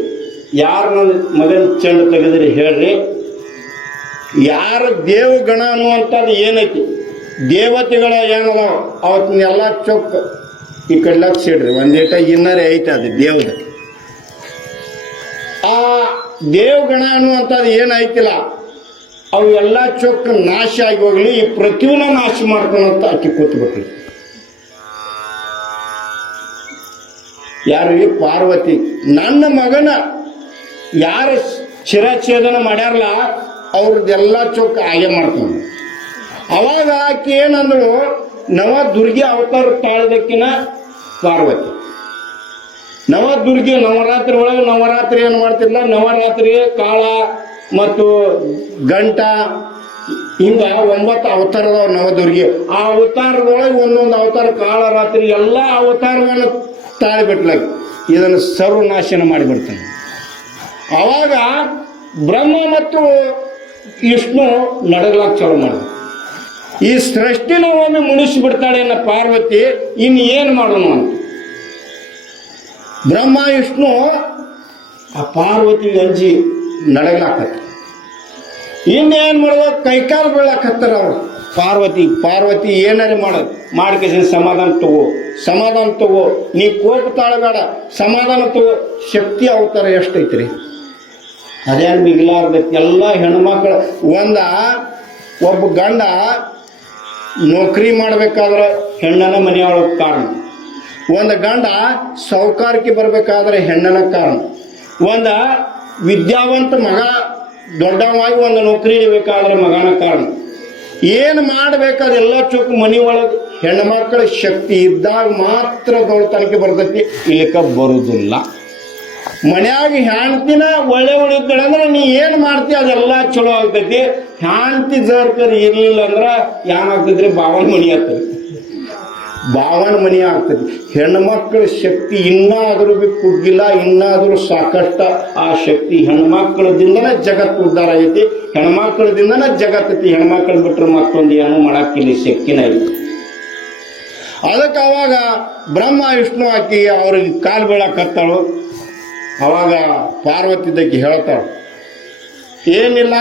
ಯಾರು ನನ್ನ ಮಗನ ಚೆಂಡ ತೆಗೆದಿರಿ ಹೇಳ್ರಿ. ಯಾರ ದೇವಗಣ ಅನ್ನುವಂಥದ್ದು ಏನೈತಿ ದೇವತೆಗಳ ಏನದ ಅವತ್ತನ್ನೆಲ್ಲ ಚೊಕ್ಕ ಈ ಕಡೆ ಲಕ್ಷ ಇಡ್ರಿ ಒಂದೇಟ ಇನ್ನರೇ ಐತೆ ಅದು ದೇವ್ದ. ಆ ದೇವಗಣ ಅನ್ನುವಂಥದ್ದು ಏನೈತಿಲ್ಲ ಅವು ಎಲ್ಲ ಚೊಕ್ಕ ನಾಶ ಆಗಿ ಹೋಗ್ಲಿ, ಈ ಪ್ರತಿಯೊಂದು ನಾಶ ಮಾಡ್ಕೊಂಡಂತ ಅಕ್ಕಿ ಕೂತ್ಬಿಟ್ರಿ. ಯಾರು ಈ ಪಾರ್ವತಿ ನನ್ನ ಮಗನ ಯಾರು ಶಿರಚ್ಛೇದನ ಮಾಡ್ಯಾರಲ್ಲ ಅವ್ರದ್ದೆಲ್ಲ ಚೊಕ್ಕ ಹಾಗೆ ಮಾಡ್ಕೊಂಡು ಅವಾಗ ಆಕೆ ಏನಂದ್ರು ನವ ದುರ್ಗಿ ಅವತಾರ ತಾಳದಕ್ಕಿನ ಪಾರ್ವತಿ. ನವದುರ್ಗಿ ನವರಾತ್ರಿ ಒಳಗೆ ನವರಾತ್ರಿ ಏನು ಮಾಡ್ತಿರ್ಲ ನವರಾತ್ರಿ ಕಾಳ ಮತ್ತು ಗಂಟ ಹಿಂಗ 9 ಅವತಾರದವ ನವದುರ್ಗಿ. ಆ ಅವತಾರದೊಳಗೆ ಒಂದೊಂದು ಅವತಾರ ಕಾಳ ರಾತ್ರಿ ಎಲ್ಲ ಅವತಾರವನ್ನು ತಾಳಿಬಿಟ್ಲಾಗ ಇದನ್ನು ಸರ್ವನಾಶನ ಮಾಡಿಬಿಡ್ತಾನೆ. ಅವಾಗ ಬ್ರಹ್ಮ ಮತ್ತು ವಿಷ್ಣು ನಡಗ್ಲಾಕ್ ಚಾಲು ಮಾಡಿದ. ಈ ಸೃಷ್ಟಿನ ಒಮ್ಮೆ ಮುಣಿಸಿಬಿಡ್ತಾಳೆ ಅನ್ನೋ ಪಾರ್ವತಿ ಇನ್ನು ಏನು ಮಾಡೋಣ ಅಂತ ಬ್ರಹ್ಮ ವಿಷ್ಣು ಆ ಪಾರ್ವತಿ ಅಂಜಿ ನಡಗ್ಲಾಕತ್ತ. ಇನ್ನೇನು ಮಾಡೋದು ಕೈಕಾಲು ಬೀಳಾಕತ್ತಾರ ಅವರು. ಪಾರ್ವತಿ ಏನಾರು ಮಾಡೋದು ಮಾಡ್ಕೇಸಿ ಸಮಾಧಾನ ತಗೋ ನೀ ಕೋಪ ತಾಳಬೇಡ ಸಮಾಧಾನ ತಗೋ. ಶಕ್ತಿ ಅವತಾರ ಎಷ್ಟೈತ್ರಿ ಅದೇನು ಮಿಗಿಲಾರ್ದೈತಿ. ಎಲ್ಲ ಹೆಣ್ಮಕ್ಳು ಒಬ್ಬ ಗಂಡ ನೌಕರಿ ಮಾಡಬೇಕಾದ್ರೆ ಹೆಣ್ಣನ ಮನೆಯೊಳಗೆ ಕಾರಣ, ಒಂದು ಗಂಡ ಸೌಕಾರಕ್ಕೆ ಬರಬೇಕಾದ್ರೆ ಹೆಣ್ಣನ ಕಾರಣ, ಒಂದು ವಿದ್ಯಾವಂತ ಮಗ ದೊಡ್ಡವಾಗಿ ಒಂದು ನೌಕರಿ ಇಡಬೇಕಾದ್ರೆ ಮಗನ ಕಾರಣ. ಏನು ಮಾಡಬೇಕಾದೆಲ್ಲ ಚುಕ್ ಮನೆ ಒಳಗೆ ಹೆಣ್ಮಕ್ಳ ಶಕ್ತಿ ಇದ್ದಾಗ ಮಾತ್ರ ದೊಡ್ಡತನಕ್ಕೆ ಬರ್ತೈತಿ, ಇಲ್ಲಿಕ ಬರುವುದಿಲ್ಲ. ಮನ್ಯಾಗ ಹೆಂಡ್ತಿನ ಒಳ್ಳೆ ಇದ್ದಾಳೆ ಅಂದ್ರೆ ನೀ ಏನು ಮಾಡ್ತಿ ಅದೆಲ್ಲ ಚಲೋ ಆಗ್ತೈತಿ. ಹೆಂಡ್ತಿ ಜರ್ಕರ್ ಇರ್ಲಿಲ್ಲ ಅಂದ್ರೆ ಏನಾಗ್ತೈತ್ರಿ ಬಾವನ ಮನಿ ಆಗ್ತೈತಿ. ಹೆಣ್ಮಕ್ಳ ಶಕ್ತಿ ಇನ್ನಾದ್ರೂ ಬಿ ಕುಗ್ಗಿಲ್ಲ, ಇನ್ನಾದ್ರೂ ಸಾಕಷ್ಟು ಆ ಶಕ್ತಿ ಹೆಣ್ಮಕ್ಳದಿಂದನೇ ಜಗತ್ತು ಉದ್ಧಾರ ಐತಿ, ಹೆಣ್ಮಕ್ಳದಿಂದನೇ ಜಗತ್ತೈತಿ. ಹೆಣ್ಮಕ್ಳು ಬಿಟ್ರೆ ಮತ್ತೊಂದು ಏನು ಮಾಡಕ್ಕಿಲ್ಲ, ಶಕ್ತಿನ ಐತಿ. ಅದಕ್ಕೆ ಅವಾಗ ಬ್ರಹ್ಮ ವಿಷ್ಣು ಹಾಕಿ ಅವ್ರಿಗೆ ಕಾಲು ಬೀಳಕತ್ತಾಳು. ಅವಾಗ ಪಾರ್ವತಿದ್ದಕ್ಕೆ ಹೇಳ್ತಾಳು ಏನಿಲ್ಲ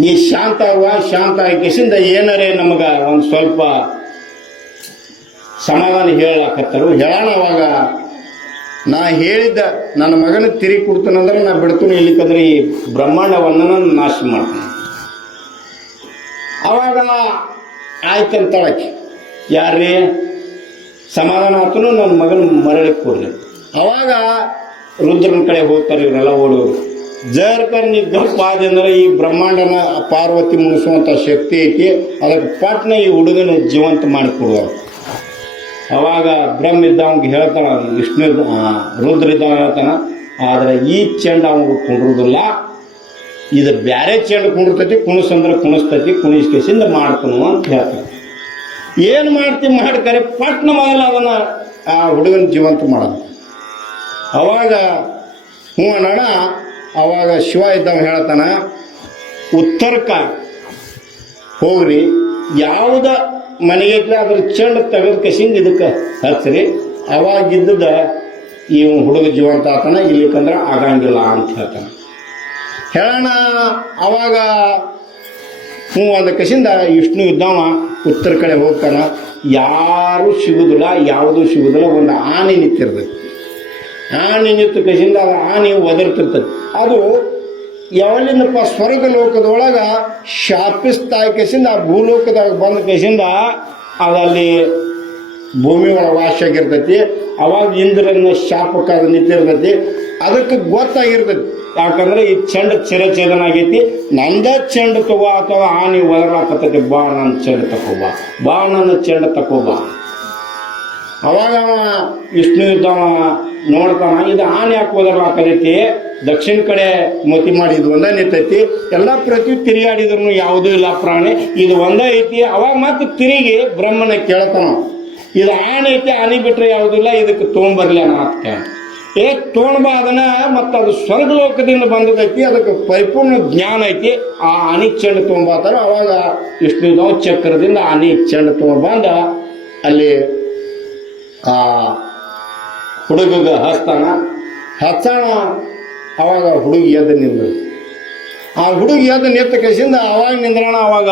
ನೀ ಶಾಂತ ಆಗಿಸಿಂದ ಏನಾರೇ ನಮಗೆ ಒಂದು ಸ್ವಲ್ಪ ಸಮಾಧಾನ ಹೇಳಕತ್ತರು ಹೇಳೋಣ. ಅವಾಗ ನಾ ಹೇಳಿದ್ದ ನನ್ನ ಮಗನ ತಿರುಗಿ ಕೊಡ್ತಾನಂದ್ರೆ ನಾ ಬಿಡ್ತೀನಿ, ಇಲ್ಲಿಕಂದ್ರೆ ಈ ಬ್ರಹ್ಮಾಂಡವನ್ನು ನಾಶ ಮಾಡ್ತೀನಿ. ಅವಾಗ ಆಯ್ತಂತಾಳಕ್ಕೆ ಯಾರೇ ಸಮಾಧಾನ ಆತನು ನನ್ನ ಮಗನ ಮರಳಿಗೆ ಕೊಡ್ಲಿ. ಅವಾಗ ರುದ್ರನ ಕಡೆ ಹೋಗ್ತಾರೆ ಇವರೆಲ್ಲ ಓಡೋರು. ಜರ್ಕರ್ ನೀ ಗಪ್ ಆದಂದ್ರೆ ಈ ಬ್ರಹ್ಮಾಂಡನ ಪಾರ್ವತಿ ಮುಗಿಸುವಂಥ ಶಕ್ತಿ ಐತಿ, ಅದಕ್ಕೆ ಪಟ್ನ ಈ ಹುಡುಗನ ಜೀವಂತ ಮಾಡಿಕೊಡುವ. ಅವಾಗ ಬ್ರಹ್ಮ ಇದ್ದವಂಗೆ ಹೇಳ್ತಾನ, ವಿಷ್ಣು ರುದ್ರ ಇದ್ದವ ಹೇಳ್ತಾನ, ಆದರೆ ಈ ಚೆಂಡ ಅವಂಗೆ ಕುಂಡ್ರುದಿಲ್ಲ, ಇದು ಬ್ಯಾರೆ ಚೆಂಡ ಕುಂಡಿರ್ತೈತಿ, ಕುಣಿಸಂದ್ರೆ ಕುಣಿಸ್ತೈತಿ, ಕುಣಿಸ್ಕೇಸಿಂದ ಮಾಡ್ಕೊನು ಅಂತ ಹೇಳ್ತಾನೆ. ಏನು ಮಾಡ್ತೀವಿ ಮಾಡ್ಕರೆ ಪಟ್ನ ಮೊದಲು ಅದನ್ನು ಆ ಹುಡುಗನ ಜೀವಂತ ಮಾಡೋದು. ಅವಾಗ ಹ್ಞೂ ಅಣ್ಣ. ಅವಾಗ ಶಿವ ಇದ್ದವ ಹೇಳ್ತಾನ, ಉತ್ತರಕ್ಕೆ ಹೋಗ್ರಿ, ಯಾವುದ ಮನೆಗೆ ಅದ್ರ ಚೆಂಡು ತೆಗೆದು ಕಸಿಂದ ಇದಕ್ಕೆ ಹಚ್ಚ್ರಿ, ಅವಾಗಿದ್ದ ಈ ಹುಡುಗ ಜೀವಂತ ಆತನ, ಇಲ್ಲಿಕಂದ್ರೆ ಆಗಂಗಿಲ್ಲ ಅಂತ ಹೇಳ್ತಾನೆ. ಹೇಳೋಣ ಅವಾಗ ಹ್ಞೂ ಅಂದ ಕಸಿಂದ ವಿಷ್ಣು ಇದ್ದವ ಉತ್ತರ ಕಡೆ ಹೋಗ್ತಾನ. ಯಾರೂ ಸಿಗುದಿಲ್ಲ, ಯಾವುದೂ ಸಿಗುದಿಲ್ಲ. ಒಂದು ಆನೆ ನಿಂತಿರ್ತದೆ. ಆನೆ ನಿಂತ ಕಸಿಂದ ಅದು ಆನೆ ಒದರ್ತಿರ್ತದೆ. ಅದು ಯಾವಲ್ಲಿಂದಪ್ಪ ಸ್ವರ್ಗ ಲೋಕದೊಳಗ ಶಾಪಿಸ್ತಾ ಕೇಸಿಂದ ಆ ಭೂಲೋಕದಾಗ ಬಂದ ಕೇಸಿಂದ ಅದಲ್ಲಿ ಭೂಮಿ ಒಳಗೆ ವಾಸ ಆಗಿರ್ತೈತಿ. ಅವಾಗ ಇಂದ್ರನ ಶಾಪಕ್ಕೆ ಅದು ನಿಂತಿರ್ತೈತಿ. ಅದಕ್ಕೆ ಗೊತ್ತಾಗಿರ್ತೈತಿ, ಯಾಕಂದ್ರೆ ಈ ಚೆಂಡ ಚಿರಚೇದನ ಆಗೈತಿ, ನಂದ ಚೆಂಡ ತಗೋ ಅಥವಾ ಆನೆ ಒದರಾಕತ್ತೈತಿ, ಬಾ ನನ್ನ ಚೆಂಡ ತಕೋಬಾ, ಬಾ ನನ್ನ ಚೆಂಡ ತಕೋಬಾ. ಅವಾಗ ವಿಷ್ಣು ಇದ್ದವ ನೋಡ್ತಾನ, ಇದು ಆನೆ ಯಾಕೆ ಒದರಾಕತೈತಿ, ದಕ್ಷಿಣ ಕಡೆ ಮತಿ ಮಾಡಿದ್ದು ಒಂದ ನಿಂತೈತಿ, ಎಲ್ಲ ಪ್ರತಿ ತಿರುಗಾಡಿದ್ರು ಯಾವುದೂ ಇಲ್ಲ ಪ್ರಾಣಿ, ಇದು ಒಂದೇ ಐತಿ. ಅವಾಗ ಮತ್ತೆ ತಿರುಗಿ ಬ್ರಹ್ಮನ ಕೇಳ್ತಾನ, ಇದು ಆನೆ ಐತಿ, ಆನೆ ಬಿಟ್ರೆ ಯಾವುದಿಲ್ಲ, ಇದಕ್ಕೆ ತೊಗೊಂಬರ್ಲಿ ಅನಾಥ. ತೊಗೊಂಡ್ಬಾ ಅದನ್ನ, ಮತ್ತು ಅದು ಸ್ವರ್ಗ ಲೋಕದಿಂದ ಬಂದದೈತಿ, ಅದಕ್ಕೆ ಪರಿಪೂರ್ಣ ಜ್ಞಾನ ಐತಿ. ಆ ಆನೆ ಚೆಂಡು ತೊಗೊಂಬಾತಾರ. ಅವಾಗ ವಿಷ್ಣು ಚಕ್ರದಿಂದ ಆನೆ ಚೆಂಡು ತೊಗೊಂಡ್ಬಂದ ಅಲ್ಲಿ ಆ ಹುಡುಗಗೆ ಹಚ್ಚೋಣ. ಅವಾಗ ಹುಡುಗಿ ಎದ್ದು ನಿಂದ್ರು. ಆ ಹುಡುಗಿ ಎದ್ದು ನಿಂತ ಕಸಿಂದ ಅವಾಗ ನಿಂದ್ರಣ. ಅವಾಗ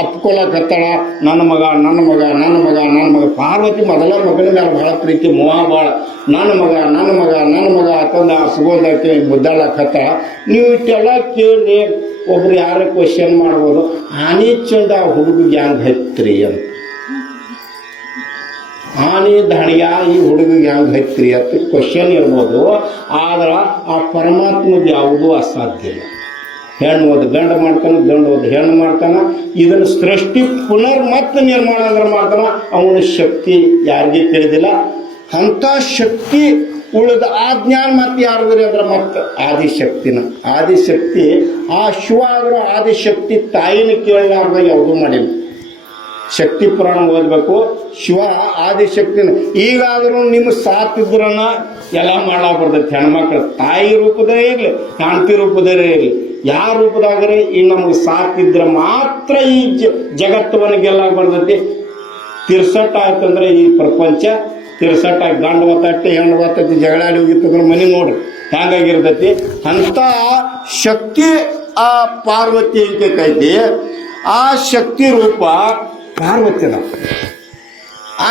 ಅಪ್ಕೊಳಕತ್ತಳ, ನನ್ನ ಮಗ ನನ್ನ ಮಗ ನನ್ನ ಮಗ ನನ್ನ ಮಗ. ಪಾರ್ವತಿ ಮೊದಲ ಮಗನ ಮೇಲೆ ಭಾಳ ಪ್ರೀತಿ, ಮೋಹ ಭಾಳ. ನನ್ನ ಮಗ ನನ್ನ ಮಗ ನನ್ನ ಮಗ ಅಂತಂದು ಅಪ್ಕೊಂಡಾಕಿ ಮುದ್ದಾಳಕತ್ತಳ. ನೀವು ಇಷ್ಟೆಲ್ಲ ಕೇಳಿ ಒಬ್ರು ಯಾರು ಕ್ವಶನ್ ಮಾಡ್ಬೋದು, ಆನೆ ಚೆಂಡ ಆ ಹುಡುಗಿಗೆ ಹ್ಯಾಂಗೆ ಹತ್ರಿ ಅಂತ. ಆನೆ ದಾಣಿಯ ಈ ಹುಡುಗಿಗೆ ಹ್ಯಾಂಗೆ ಹತ್ರಿ ಅಂತ ಕ್ವಶನ್ ಇರ್ಬೋದು. ಆದ್ರೆ ಆ ಪರಮಾತ್ಮಗೆ ಯಾವುದೂ ಅಸಾಧ್ಯ ಇಲ್ಲ. ಹೆಣ್ಣು ಓದು ಗಂಡು ಮಾಡ್ತಾನೆ, ಗಂಡು ಓದು ಹೆಣ್ಣು ಮಾಡ್ತಾನೆ. ಇದನ್ನು ಸೃಷ್ಟಿ ಪುನರ್ ಮತ್ತೆ ನಿರ್ಮಾಣ ಅಂದ್ರೆ ಮಾಡ್ತಾನೆ. ಅವನ ಶಕ್ತಿ ಯಾರಿಗೆ ತಿಳಿದಿಲ್ಲ. ಅಂಥ ಶಕ್ತಿ ಉಳಿದ ಆ ಜ್ಞಾನ ಮತ್ತೆ ಯಾರಿದ್ರಿ ಅಂದ್ರೆ ಮತ್ತೆ ಆದಿಶಕ್ತಿ. ಆ ಶಿವ ಆದರೂ ಆದಿಶಕ್ತಿ ತಾಯಿನ ಕೇಳಲಾರ್ದ ಯಾವುದೂ ಮಾಡಿಲ್ಲ. ಶಕ್ತಿ ಪುರಾಣ ಓದಬೇಕು. ಶಿವ ಆದಿಶಕ್ತಿನ. ಈಗಾದರೂ ನಿಮ್ಮ ಸಾತಿದ್ರನ್ನ ಎಲ್ಲ ಮಾಡಾಕ್ ಬರ್ತೈತಿ. ಹೆಣ್ಮಕ್ಳು ತಾಯಿ ರೂಪದೇ ಇರಲಿ, ಕಾಂತಿ ರೂಪದೇ ಇರಲಿ, ಯಾವ ರೂಪದಾಗ್ರೆ ಈ ನಮಗೆ ಸಾತಿದ್ರೆ ಮಾತ್ರ ಈ ಜಗತ್ತವನ್ನು ಗೆಲ್ಲಾಕ ಬರ್ತೈತಿ. ತಿರ್ಸಟ್ಟ ಆಯ್ತಂದ್ರೆ ಈ ಪ್ರಪಂಚ ತಿರ್ಸಟ್ಟಾಗಿ ಗಂಡು ಒತ್ತಟ್ಟೆ ಹೆಣ್ಣು ಒತ್ತೈತಿ, ಜಗಳಾಡಿ ಹೋಗಿತ್ತಂದ್ರೆ ಮನೆ ನೋಡ್ರಿ ಹ್ಯಾಂಗಾಗಿರ್ತೈತಿ. ಅಂಥ ಶಕ್ತಿ ಆ ಪಾರ್ವತಿ ಕೈತಿ. ಆ ಶಕ್ತಿ ರೂಪ ಪಾರ್ವತಿ ಅದ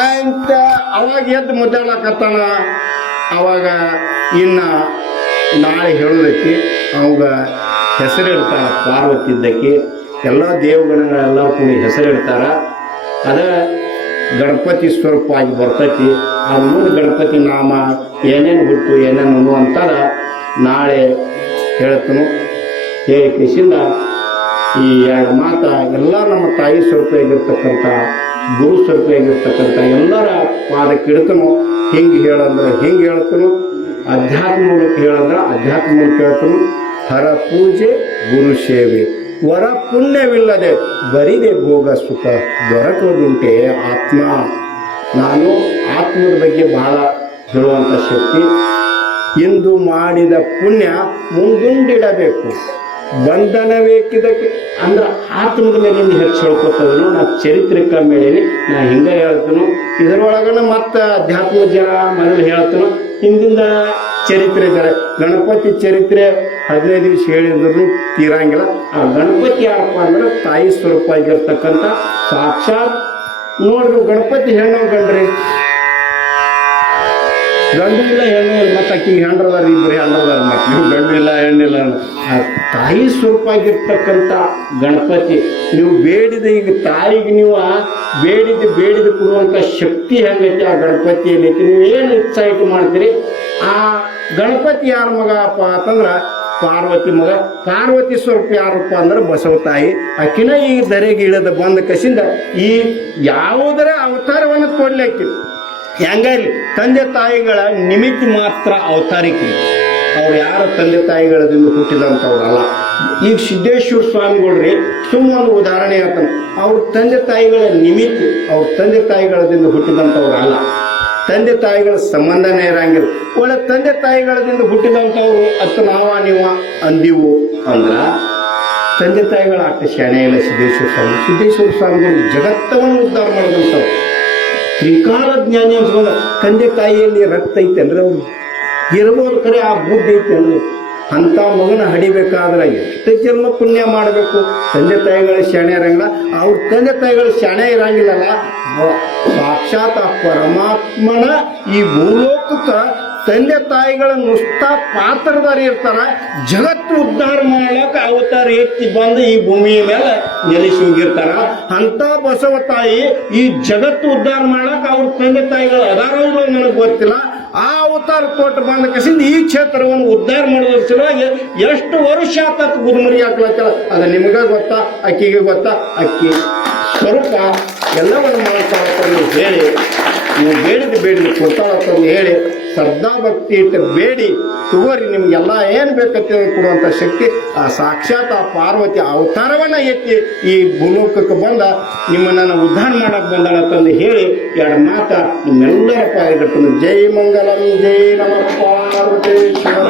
ಅಂತ. ಅವಾಗ ಎದ್ದು ಮುದ್ದಾಡಕತ್ತಾನ. ಅವಾಗ ಇನ್ನು ನಾಳೆ ಹೇಳೋದಕ್ಕೆ ಅವಾಗ ಹೆಸರಿಡ್ತಾಳ ಪಾರ್ವತಿ ಇದ್ದಕ್ಕೆ. ಎಲ್ಲ ದೇವಗಣಗಳೆಲ್ಲ ಕೂಡಿ ಹೆಸರಿಡ್ತಾರ. ಅದ ಗಣಪತಿ ಸ್ವರೂಪ ಆಗಿ ಬರ್ತೈತಿ. ಆ ಮುಂದೆ ಗಣಪತಿ ನಾಮ ಏನೇನು ಹುಟ್ಟು ಏನೇನು ಅಂತಾರ ನಾಳೆ ಹೇಳ್ತನು. ಕಿಸಿಂದ ಈ ಎರಡು ಮಾತ ಎಲ್ಲ ನಮ್ಮ ತಾಯಿ ಸ್ವರೂಪಿಯಾಗಿರ್ತಕ್ಕಂಥ, ಗುರು ಸ್ವರೂಪಿಯಾಗಿರ್ತಕ್ಕಂಥ ಎಲ್ಲರ ಪಾದಕ್ಕೆ ಇಡ್ತನು. ಹಿಂಗೆ ಹೇಳಂದ್ರೆ ಹಿಂಗೆ ಹೇಳ್ತನು, ಅಧ್ಯಾತ್ಮ ಮೂಲಕ ಹೇಳಂದ್ರೆ ಅಧ್ಯಾತ್ಮ ಮೂಲಕ ಹೇಳ್ತನು. ಹರ ಪೂಜೆ ಗುರು ಸೇವೆ ವರ ಪುಣ್ಯವಿಲ್ಲದೆ ಬರಿದೆ ಭೋಗ ಸುಖ ದೊರಕುವುದುಂಟೆ ಆತ್ಮ. ನಾನು ಆತ್ಮದ ಬಗ್ಗೆ ಬಹಳ ಹೇಳುವಂಥ ಶಕ್ತಿ. ಇಂದು ಮಾಡಿದ ಪುಣ್ಯ ಮುಂದುಂಡಿಡಬೇಕು, ಬಂಧನವೇಕಿದಕ್ಕೆ ಅಂದ್ರೆ ಆತ್ಮದ ಮೇಲಿಂದ ಹೆಚ್ಚು ಹೇಳ್ಕೊತದನು. ನಾ ಚರಿತ್ರಿಕ ಮೇಳೀನಿ, ನಾ ಹಿಂಗೆ ಹೇಳ್ತನು. ಇದರೊಳಗನ ಮತ್ತೆ ಅಧ್ಯಾತ್ಮ ಜನ ಮನೇಲಿ ಹೇಳ್ತನು. ಹಿಂದಿಂದ ಚರಿತ್ರೆ ಇದ್ದಾರೆ. ಗಣಪತಿ ಚರಿತ್ರೆ 15 ದಿವಸ ಹೇಳಿದ್ರು ತೀರಂಗಿಲ್ಲ. ಆ ಗಣಪತಿ ಯಾರಪ್ಪ ಅಂದ್ರೆ ತಾಯಿ ಸ್ವರೂಪ ಆಗಿರ್ತಕ್ಕಂಥ ಸಾಕ್ಷಾತ್. ನೋಡ್ರಿ ಗಣಪತಿ ಹೆಣ್ಣು ಗಂಡ್ರಿ, ಗಂಡು ಇಲ್ಲ ಹೆಣ್ಣು ಇಲ್ಲ. ಮತ್ತೆ ಅಕ್ಕಿ ಹೆಂಡ್ರದಾರ, ಇಬ್ಬರು ಹೆಂಡ್ರದಾರ. ಮತ್ತೆ ನೀವು ಗಂಡು ಇಲ್ಲ ಹೆಣ್ಣಿಲ್ಲ. ಆ ತಾಯಿ ಸ್ವರೂಪ ಆಗಿರ್ತಕ್ಕಂಥ ಗಣಪತಿ ನೀವು ಬೇಡಿದ, ಈಗ ತಾಯಿಗೆ ನೀವು ಬೇಡಿದ ಕೊಡುವಂಥ ಶಕ್ತಿ ಹೆಂಗೈತಿ ಆ ಗಣಪತಿಯಲ್ಲಿ ಐತಿ. ನೀವು ಏನು ಇಚ್ಛಾಯಿತು ಮಾಡ್ತೀರಿ. ಆ ಗಣಪತಿ ಯಾರ ಮಗ ಅಪ್ಪ ಅಂತಂದ್ರೆ ಪಾರ್ವತಿ ಮಗ. ಪಾರ್ವತಿ ಸ್ವರೂಪ ಯಾರಪ್ಪ ಅಂದ್ರೆ ಬಸವ ತಾಯಿ. ಆಕಿನ ಈ ಧರೆಗೆ ಇಳಿದ ಬಂದ ಕಸಿಂದ ಈ ಯಾವುದರ ಅವತಾರವನ್ನು ಕೊಡ್ಲಿಕ್ಕೆ ಹೆಂಗಲ್ಲಿ ತಂದೆ ತಾಯಿಗಳ ನಿಮಿತ್ತ ಮಾತ್ರ ಅವತಾರಿಕೆ. ಅವ್ರು ಯಾರ ತಂದೆ ತಾಯಿಗಳದಿಂದ ಹುಟ್ಟಿದಂಥವ್ರಲ್ಲ. ಈಗ ಸಿದ್ದೇಶ್ವರ ಸ್ವಾಮಿಗಳ್ರಿ ಸುಮ್ಮನೆ ಉದಾಹರಣೆ ಹೇಳ್ತಾನೆ. ಅವ್ರ ತಂದೆ ತಾಯಿಗಳ ನಿಮಿತ್ತ, ಅವ್ರ ತಂದೆ ತಾಯಿಗಳದಿಂದ ಹುಟ್ಟಿದಂಥವ್ರಲ್ಲ. ತಂದೆ ತಾಯಿಗಳ ಸಂಬಂಧನೇ ಇರಂಗಿಲ್ಲ. ಒಳ್ಳೆ ತಂದೆ ತಾಯಿಗಳದಿಂದ ಹುಟ್ಟಿದಂಥವ್ರು ಅತ್ತ ನೀವು ಅಂದಿವು ಅಂದ್ರ ತಂದೆ ತಾಯಿಗಳ ಅಷ್ಟ ಶಾಣೆ ಇಲ್ಲ. ಸಿದ್ದೇಶ್ವರ ಸ್ವಾಮಿಗಳು ಜಗತ್ತವನ್ನು ಉದ್ಧಾರ ಮಾಡಿದಂಥವ್ರು. ತ್ರಿಕಾಲ ಜ್ಞಾನಿ ಅನ್ಸ್ಕೊಂಡ ತಂದೆ ತಾಯಿಯಲ್ಲಿ ರಕ್ತ ಐತೆ ಅಂದ್ರೆ ಅವ್ರು ಇರ್ಬೋದು, ಕರೆ ಆ ಬುದ್ಧಿ ಐತೆ ಅಂದ್ರೆ. ಅಂಥ ಮಗನ ಹಡಿಬೇಕಾದ್ರೆ ಎಷ್ಟು ಜನ್ಮ ಪುಣ್ಯ ಮಾಡಬೇಕು. ತಂದೆ ತಾಯಿಗಳ ಶಾಣೆ ಇರಂಗಿಲ್ಲ. ಅವ್ರ ತಂದೆ ತಾಯಿಗಳ ಶಾಣೆ ಇರಂಗಿಲ್ಲಲ್ಲ. ಸಾಕ್ಷಾತ್ ಆ ಪರಮಾತ್ಮನ ಈ ಭೂಲೋಕಕ್ಕೆ ತಂದೆ ತಾಯಿಗಳ ನುಸ್ತಾ ಪಾತ್ರಧಾರಿ ಇರ್ತಾರ. ಜಗತ್ತು ಉದ್ಧಾರ ಮಾಡಕ್ ಅವತಾರ ಎತ್ತಿ ಬಂದು ಈ ಭೂಮಿಯ ಮೇಲೆ ನೆಲೆಸಿ ಹೋಗಿರ್ತಾರ. ಅಂತ ಬಸವ ತಾಯಿ ಈ ಜಗತ್ತು ಉದ್ಧಾರ ಮಾಡಕ್ ಅವ್ರ ತಂದೆ ತಾಯಿಗಳು ಅದಾರ ನನಗೆ ಗೊತ್ತಿಲ್ಲ. ಆ ಅವತಾರ ಕೊಟ್ಟು ಬಂದ ಕಸಿಂದ ಈ ಕ್ಷೇತ್ರವನ್ನು ಉದ್ಧಾರ ಮಾಡೋದ್ರ ಸಲುವಾಗಿ ಎಷ್ಟು ವರ್ಷ ಆತತ್ ಗುರುಮರಿ ಹಾಕ್ಲತ್ತಲ್ಲ, ಅದು ನಿಮಗೆ ಗೊತ್ತಾ, ಅಕ್ಕಿಗೆ ಗೊತ್ತಾ. ಅಕ್ಕಿ ಸ್ವರೂಪ ಎಲ್ಲವನ್ನು ಮಾಡ್ತಾಳತ್ತಂದು ಹೇಳಿ, ನೀವು ಬೇಡಿದ ಕೊಡ್ತಾಳತ್ತಂದು ಹೇಳಿ ಶ್ರದ್ಧಾ ಭಕ್ತಿ ಇಟ್ಟು ಬೇಡಿ ತಗೋರಿ. ನಿಮ್ಗೆಲ್ಲ ಏನು ಬೇಕಂತ ಕೊಡುವಂಥ ಶಕ್ತಿ ಆ ಸಾಕ್ಷಾತ್ ಆ ಪಾರ್ವತಿ ಅವತಾರವನ್ನ ಎತ್ತಿ ಈ ಭೂಲೋಕಕ್ಕೆ ಬಂದ ನಿಮ್ಮನ್ನ ಉದ್ಧಾರ ಮಾಡಕ್ ಬಂದಾಳತ್ತಂದು ಹೇಳಿ ಎರಡು ಮಾತ ನಿಮ್ಮೆಲ್ಲರ ಪಾಯಿಗಟ್ಟನು. ಜೈ ಮಂಗಲಂ, ಜೈ ನಮ ಪಾರ್ವತೇಶ್ವರ.